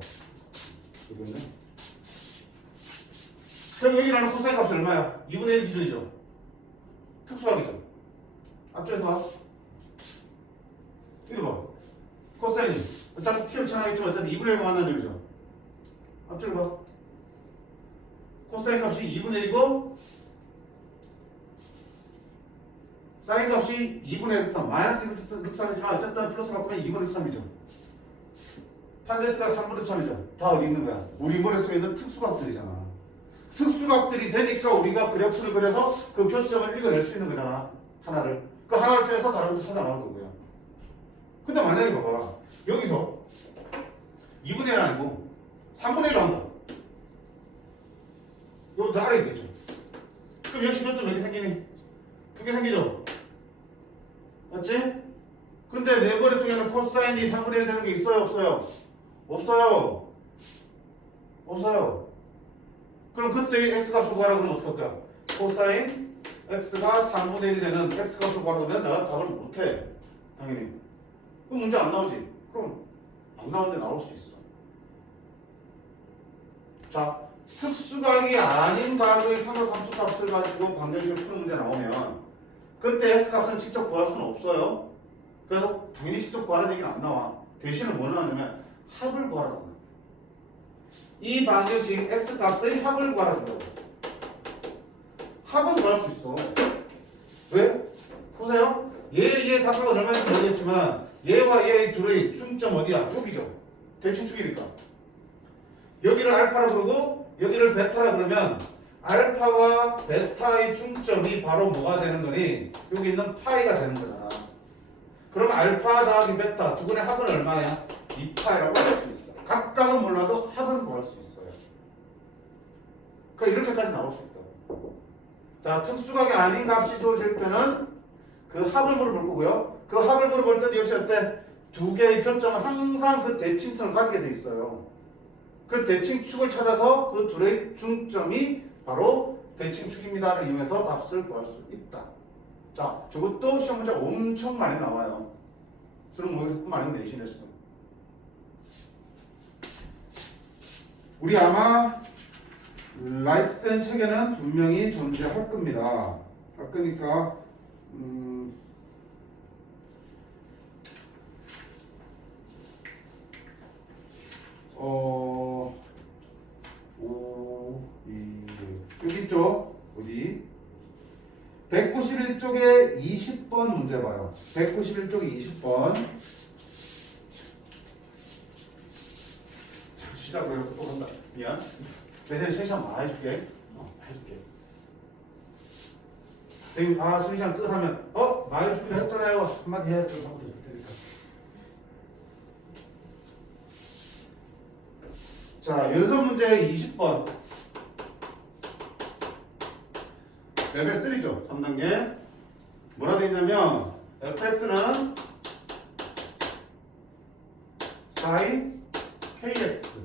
여기 있네. 그럼 여기 나는 코사인 값이 얼마야? 2분의 1 기준이죠. 특수하기죠. 앞쪽에서 봐. 이거 봐. 코사인이 어차피 t를 쳐나겠지만 어차피 2분의 1과 만난 점이죠. 앞쪽에 봐. 코사인 값이 2분의 1이고 사인 값이 2분의 3 마이너스 루트 3이지만 어쨌든 플러스 바꾸면 2분의 3이죠. 탄젠트가 3분의 3이죠. 다 어디 있는 거야? 우리 머릿속에 있는 특수각들이잖아. 특수각들이 되니까 우리가 그래프를 그려서 그 교점을 읽어낼 수 있는 거잖아. 하나를. 그 하나를 통해서 다른 것도 찾아 나올 거고요. 근데 만약에 봐봐. 여기서 2분의 1 아니고 3분의 1로 한다. 이거 더 아래 있겠죠. 그럼 역시 교점 몇 개 생기니? 2개 생기죠? 맞지? 근데 내 머릿속에는 코사인이 3분의 1 되는 게 있어요? 없어요? 없어요. 없어요. 그럼 그때 x값을 구하라 그러면 어떻게 할까? 코사인 x가 3분의 1이 되는 x값을 구하라 그러면 내가 답을 못해. 당연히. 그럼 문제 안 나오지? 그럼 안 나오는데 나올 수 있어. 자, 특수각이 아닌 각의 삼각함수 값을 가지고 방정식을 푸는 문제 나오면 그때 x값은 직접 구할 수는 없어요. 그래서 당연히 직접 구하라는 얘기는 안 나와. 대신에 뭐는 하냐면 합을 구하라고. 이 방정식 x값의 합을 구하라고. 합은 구할 수 있어. 왜? 보세요. 얘 각각은 얼마인지 모르겠지만 얘와 얘의 둘의 중점 어디야? 여기죠. 대칭축이니까. 여기를 알파라 그러고 여기를 베타라 그러면 알파와 베타의 중점이 바로 뭐가 되는 거니? 여기 있는 파이가 되는 거잖아. 그럼 알파 더하기 베타 두 분의 합은 얼마냐? 2파이라고 할 수 있어. 각각은 몰라도 합은 구할 수 있어요. 그러니까 이렇게까지 나올 수 있다고. 자, 특수각이 아닌 값이 주어질 때는 그 합을 물어볼 거고요. 그 합을 물어볼 때도 역시 어때? 두 개의 교점은 항상 그 대칭성을 가지게 돼 있어요. 그 대칭축을 찾아서 그 둘의 중점이 바로 대칭축입니다를 이용해서 값을 구할 수 있다. 자, 저것도 시험 문제 엄청 많이 나와요. 수능 모의고사뿐만 아니고 내신에서도. 우리 아마 라이프스텐 책에는 분명히 존재할 겁니다. 그러니까 음, 5, 2, 여기 있죠? 어디? 191쪽에 20번 문제 봐요. 191쪽에 20번. 시작을 또 한다. 미안. 내년 세시간 다 해줄게. 해줄게. 선생님, 세시간 끝 하면, 많이 준비를 했잖아요. 한마디 해야 될 방법이 있을 테니까. 자, 연습 문제 20번. 레벨 3죠. 3단계. 뭐라 되어 있냐면, fx는 sin kx.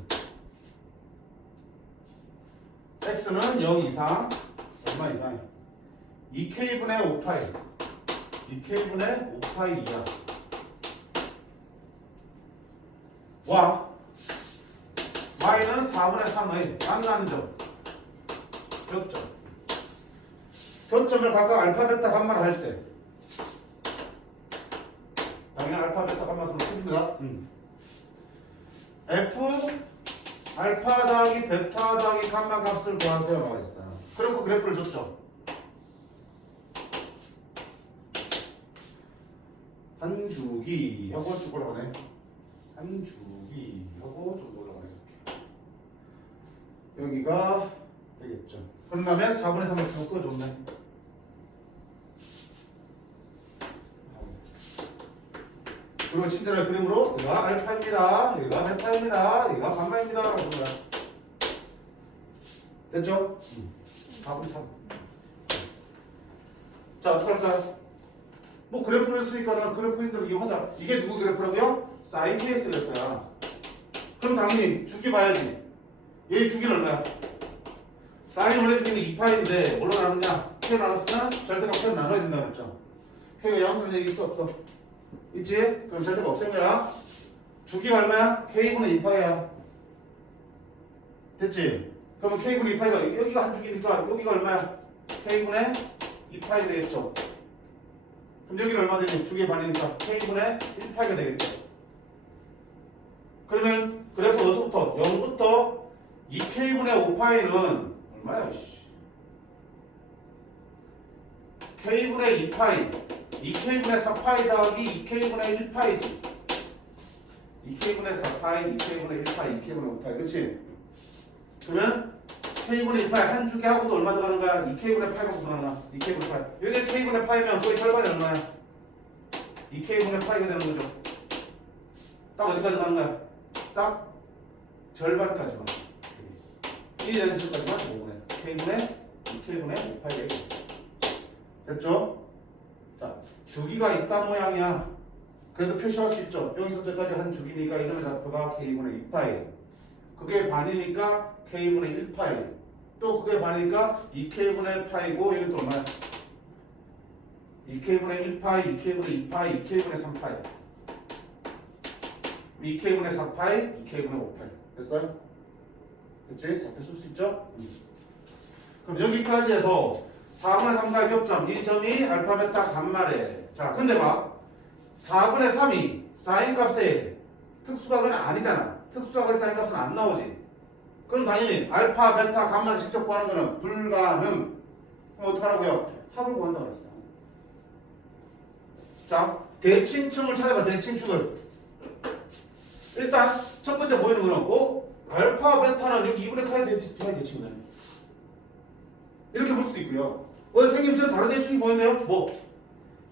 x는 0 이상, 얼마 이상이야? 2k분의 5파이. 2k분의 5파이 이하. 와, y는 4분의 3의 만나는 점. 교점. 교점을 각각 알파, 베타, 감마를 할 때. 당연히 알파, 베타, 감마 쓰면 틀린다. f 알파 더하기 베타 더하기 감마 값을 구하세요. 나와 있어요. 그리고 그래프를 줬죠. 한 주기 하고 쭉 올라가네. 한 주기 하고 좀 올라가네. 여기가 되겠죠. 그런 다음에 4분의 3을 좀 꺼줬네. 그리고 친절한 그림으로 여기가 알파입니다. 여기가 베타입니다. 여기가 감마입니다. 라고 하는 거야. 됐죠? 4분의 3. 자, 어떻게 할까요? 뭐 그래프를 했으니까 그래프인대로 이용하자. 이게 누구 그래프라고요? sin kx 그래프야. 그럼 당연히 주기 봐야지. 얘 주기는 얼마야? sin 원래 주기는 2파인데 뭘로 나누냐? k로 나눴으면 절대값 k로 나눠야 된다고 그랬죠. k가 양수는 얘기 있어 없어? 있지? 그럼 절대가 없앤 거야. 주기가 얼마야? k분의 2파이야. 됐지? 그러면 k분의 2파이가 여기가 한 주기니까 여기가 얼마야? k분의 2파이 되겠죠. 그럼 여기는 얼마 되니? 주기의 반이니까 k분의 1파이가 되겠죠. 그러면 그래프 어디서부터? 0부터 2k분의 5파이는 얼마야? k분의 2파이 2k분의 4파이 더하기 2k분의 1파이지. 2k분의 4파이 2k분의 1파이 2k분의 5파이 그치? 그러면 k분의 2파이 한 주기하고도 얼마 들어가는 거야? 2k분의 8가 들어가나? 2k분의 8 여기 k분의 8이면 거의 절반이 얼마야? 2k분의 8이 되는 거죠. 딱 어디까지 가는 거야? 딱 절반까지만 1이 되는 수까지만 5분의 k분의 2k분의 5파이 되고 됐죠? 자, 주기가 있단 모양이야. 그래도 표시할 수 있죠. 여기서 때까지 한 주기니까 이점의 좌표가 k분의 2파이. 그게 반이니까 k분의 1파이. 또 그게 반이니까 2k분의 파이고 여기 또 얼마야? 2k분의 1파이, 2k분의 2파이, 2k분의 3파이. 2k분의 4파이, 2k분의 5파이. 됐어요? 그치? 좌표 쓸 수 있죠? 그럼 여기까지 해서 4분의 3과 겹점 이 점이 알파, 베타, 감마래. 자, 근데 봐. 4분의 3이 사인 값의 특수각은 아니잖아. 특수각의 사인 값은 안 나오지. 그럼 당연히 알파, 베타, 감마를 직접 구하는 거는 불가능. 그럼 어떡하라고요? 합을 구한다고 그랬어요. 자, 대칭축을 찾아봐. 대칭축을. 일단 첫 번째 보이는 거는 알파, 베타는 여기 2분의 카이 대칭이네. 이렇게 볼 수도 있고요. 선생님 저 다른 대칭이 보이네요. 뭐?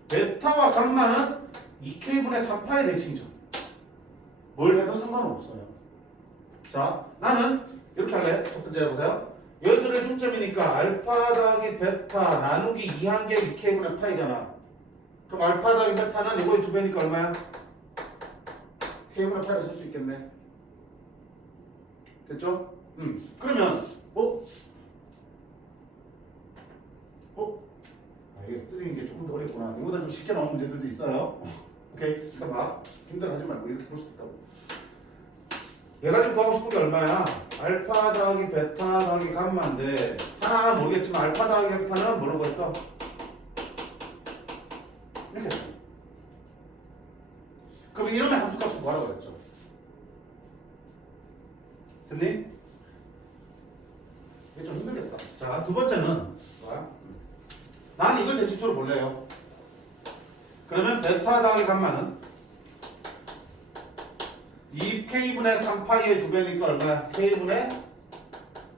베타와 감마는 2k분의 3파의 대칭이죠. 뭘 해도 상관없어요. 자, 나는 이렇게 할래. 첫 번째 해보세요. 얘들의 중점이니까 알파 더하기 베타 나누기 2한개 2k분의 파이잖아. 그럼 알파 더하기 베타는 이거의 2배니까 얼마야? k분의 파이를 쓸 수 있겠네. 됐죠? 그러면 이게 쓰는 게 조금 더 어렵구나. 이거보다 좀 쉽게 나오는 문제들도 있어요. 오케이? 그러니까 막 힘들어하지 말고 이렇게 볼 수 있다고. 얘가 지금 구하고 싶은 게 얼마야? 알파 더하기 베타 더하기 감마인데 하나는 모르겠지만 알파 더하기 베타는 뭐라고 했어? 이렇게 했어. 그럼 이러면 함수값을 뭐라고 그랬죠? 됐니? 이게 좀 힘들겠다. 자, 두 번째는 뭐야? 나는 이걸 대칭초로 볼래요. 그러면 베타 더하기 감마는 2k분의 3파이의 2배니까 얼마야? k분의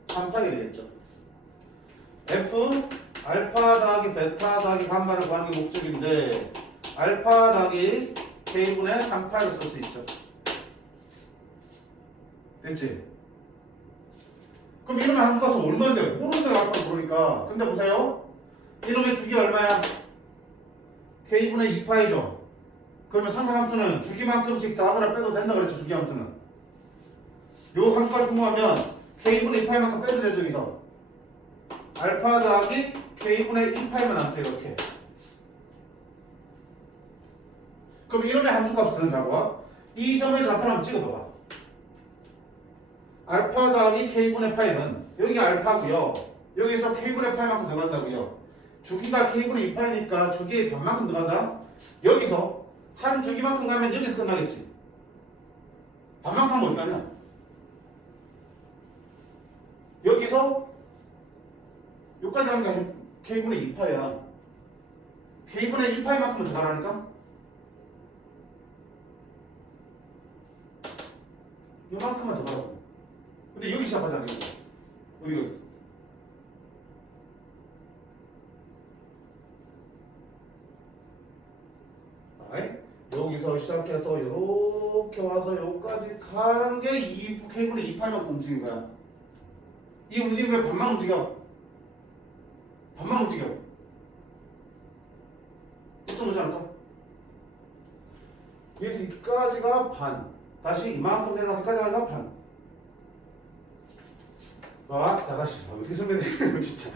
3파이 되겠죠. f 알파 더하기 베타 더하기 감마를 구하는 게 목적인데 알파 더하기 k분의 3파이를 쓸 수 있죠. 됐지? 그럼 이놈의 함수값은 얼마인데? 모르는데 아까 그러니까. 근데 보세요. 이놈의 주기 얼마야? k분의 2파이죠. 그러면 삼각함수는 주기만큼씩 더하거나 빼도 된다 그랬죠. 주기함수는. 요 함수까지 공부하면 k분의 2파이만큼 빼도 되죠. 여기서. 알파 더하기 k분의 1파이만 남죠. 이렇게. 그럼 이놈의 함수값은 자고 이 점의 좌표를 한번 찍어봐봐. 알파 더하기 k분의 파이는 여기가 알파고요. 여기서 k분의 파이만큼 들어간다고요. 주기가 k분의 2파이니까 주기의 반만큼 들어간다. 여기서 한 주기만큼 가면 여기서 끝나겠지. 반만큼 하면 어디 가냐? 여기서 여기까지 가는 게 k분의 2파이야. k분의 1파이만큼은 들어가라니까? 요만큼만 더 가라고. 근데 여기 시작하잖아. 여기. 어디가 있어? 여기서 시작해서 이렇게 와서 여기까지 가는 게 이 k분의 2파이만큼 움직인 거야. 이 움직임이 반만 움직여. 반만 움직여. 좀 오지 않을까? 여기서 이까지가 반. 다시 이만큼 내려가서 이까지 가니까 반. 자, 다시. 어떻게 설명해? 진짜.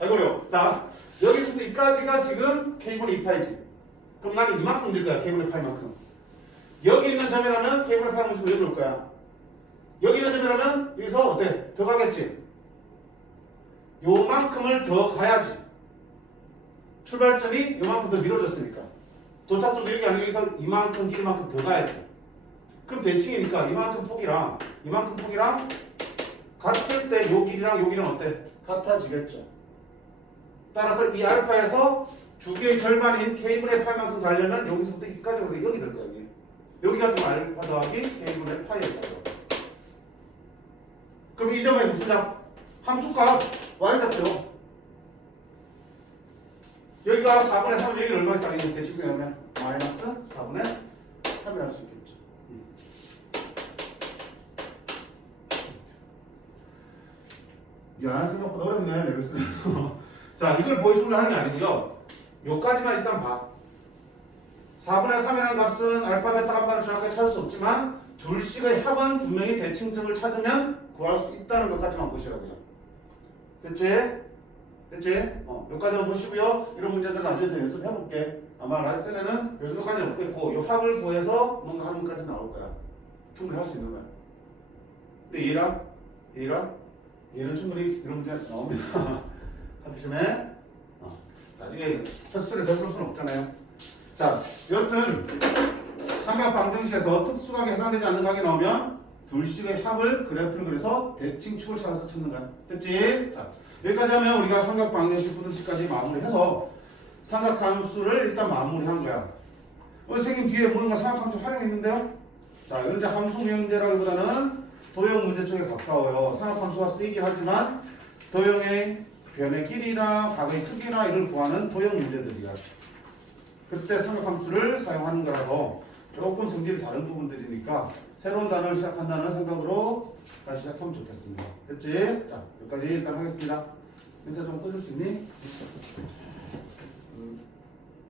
아이고, 어려워. 자, 여기서부터 이까지가 지금 k분의 2파이지. 그럼 나는 이만큼 될 거야. k분의 파이만큼. 여기 있는 점이라면 k분의 파이만큼 여기 올 거야. 여기 있는 점이라면 여기서 어때? 더 가겠지? 요만큼을 더 가야지. 출발점이 요만큼 더 미뤄졌으니까. 도착점도 여기 아니고 여기서 이만큼 길이만큼 더 가야지. 그럼 대칭이니까 이만큼 폭이랑 같을 때 요 길이랑 요 길이는 어때? 같아지겠죠. 따라서 이 알파에서 주기의 절반인 k분의 파이만큼 가려면 여기서부터 여기까지 오는데 여기 될 거야. 여기가 좀 알파 더하기 k분의 파이에서. 그럼 이 점의 무슨 값? 함수값 y좌표. 여기가 4분의 3은 여기를 얼마에 따르겠는데 대칭생하면 마이너스 4분의 3이 할 수 있겠죠. 야, 생각보다 어렵네, 레벨스. 자, 이걸 보여주려 하는 게 아니고요. 요까지만 일단 봐. 4분의 3이라는 값은 알파, 베타 감마를 정확하게 찾을 수 없지만 둘씩의 합은 분명히 대칭점을 찾으면 구할 수 있다는 것까지만 보시라고요. 됐지? 여기까지만 보시고요. 이런 문제들 나중에 더 연습해볼게. 아마 라이센에는 요 정도까지는 없겠고 요 합을 구해서 뭔가 하는 것까지 나올 거야. 충분히 할 수 있는 거야. 근데 얘는 충분히 이런 문제 나옵니다. 조심해. 나중에 첫 수를 배울 수는 없잖아요. 자, 여튼 삼각 방정식에서 특수각에 해당되지 않는 각이 나오면 둘씩의 합을 그래프를 그려서 대칭축을 찾아서 찾는 거야. 됐지? 자, 여기까지 하면 우리가 삼각 방정식 부등식까지 마무리해서 삼각함수를 일단 마무리한 거야. 선생님 뒤에 뭔가 삼각함수 활용했는데요. 자, 이건 이제 함수 문제라기보다는 도형 문제 쪽에 가까워요. 삼각함수가 쓰이긴 하지만 도형의 변의 길이나 각의 크기나 이를 구하는 도형 문제들이야. 그때 삼각함수를 사용하는 거라서 조금 성질이 다른 부분들이니까 새로운 단어를 시작한다는 생각으로 다시 시작하면 좋겠습니다. 됐지? 자, 여기까지 일단 하겠습니다. 인사 좀 꺼줄 수 있니?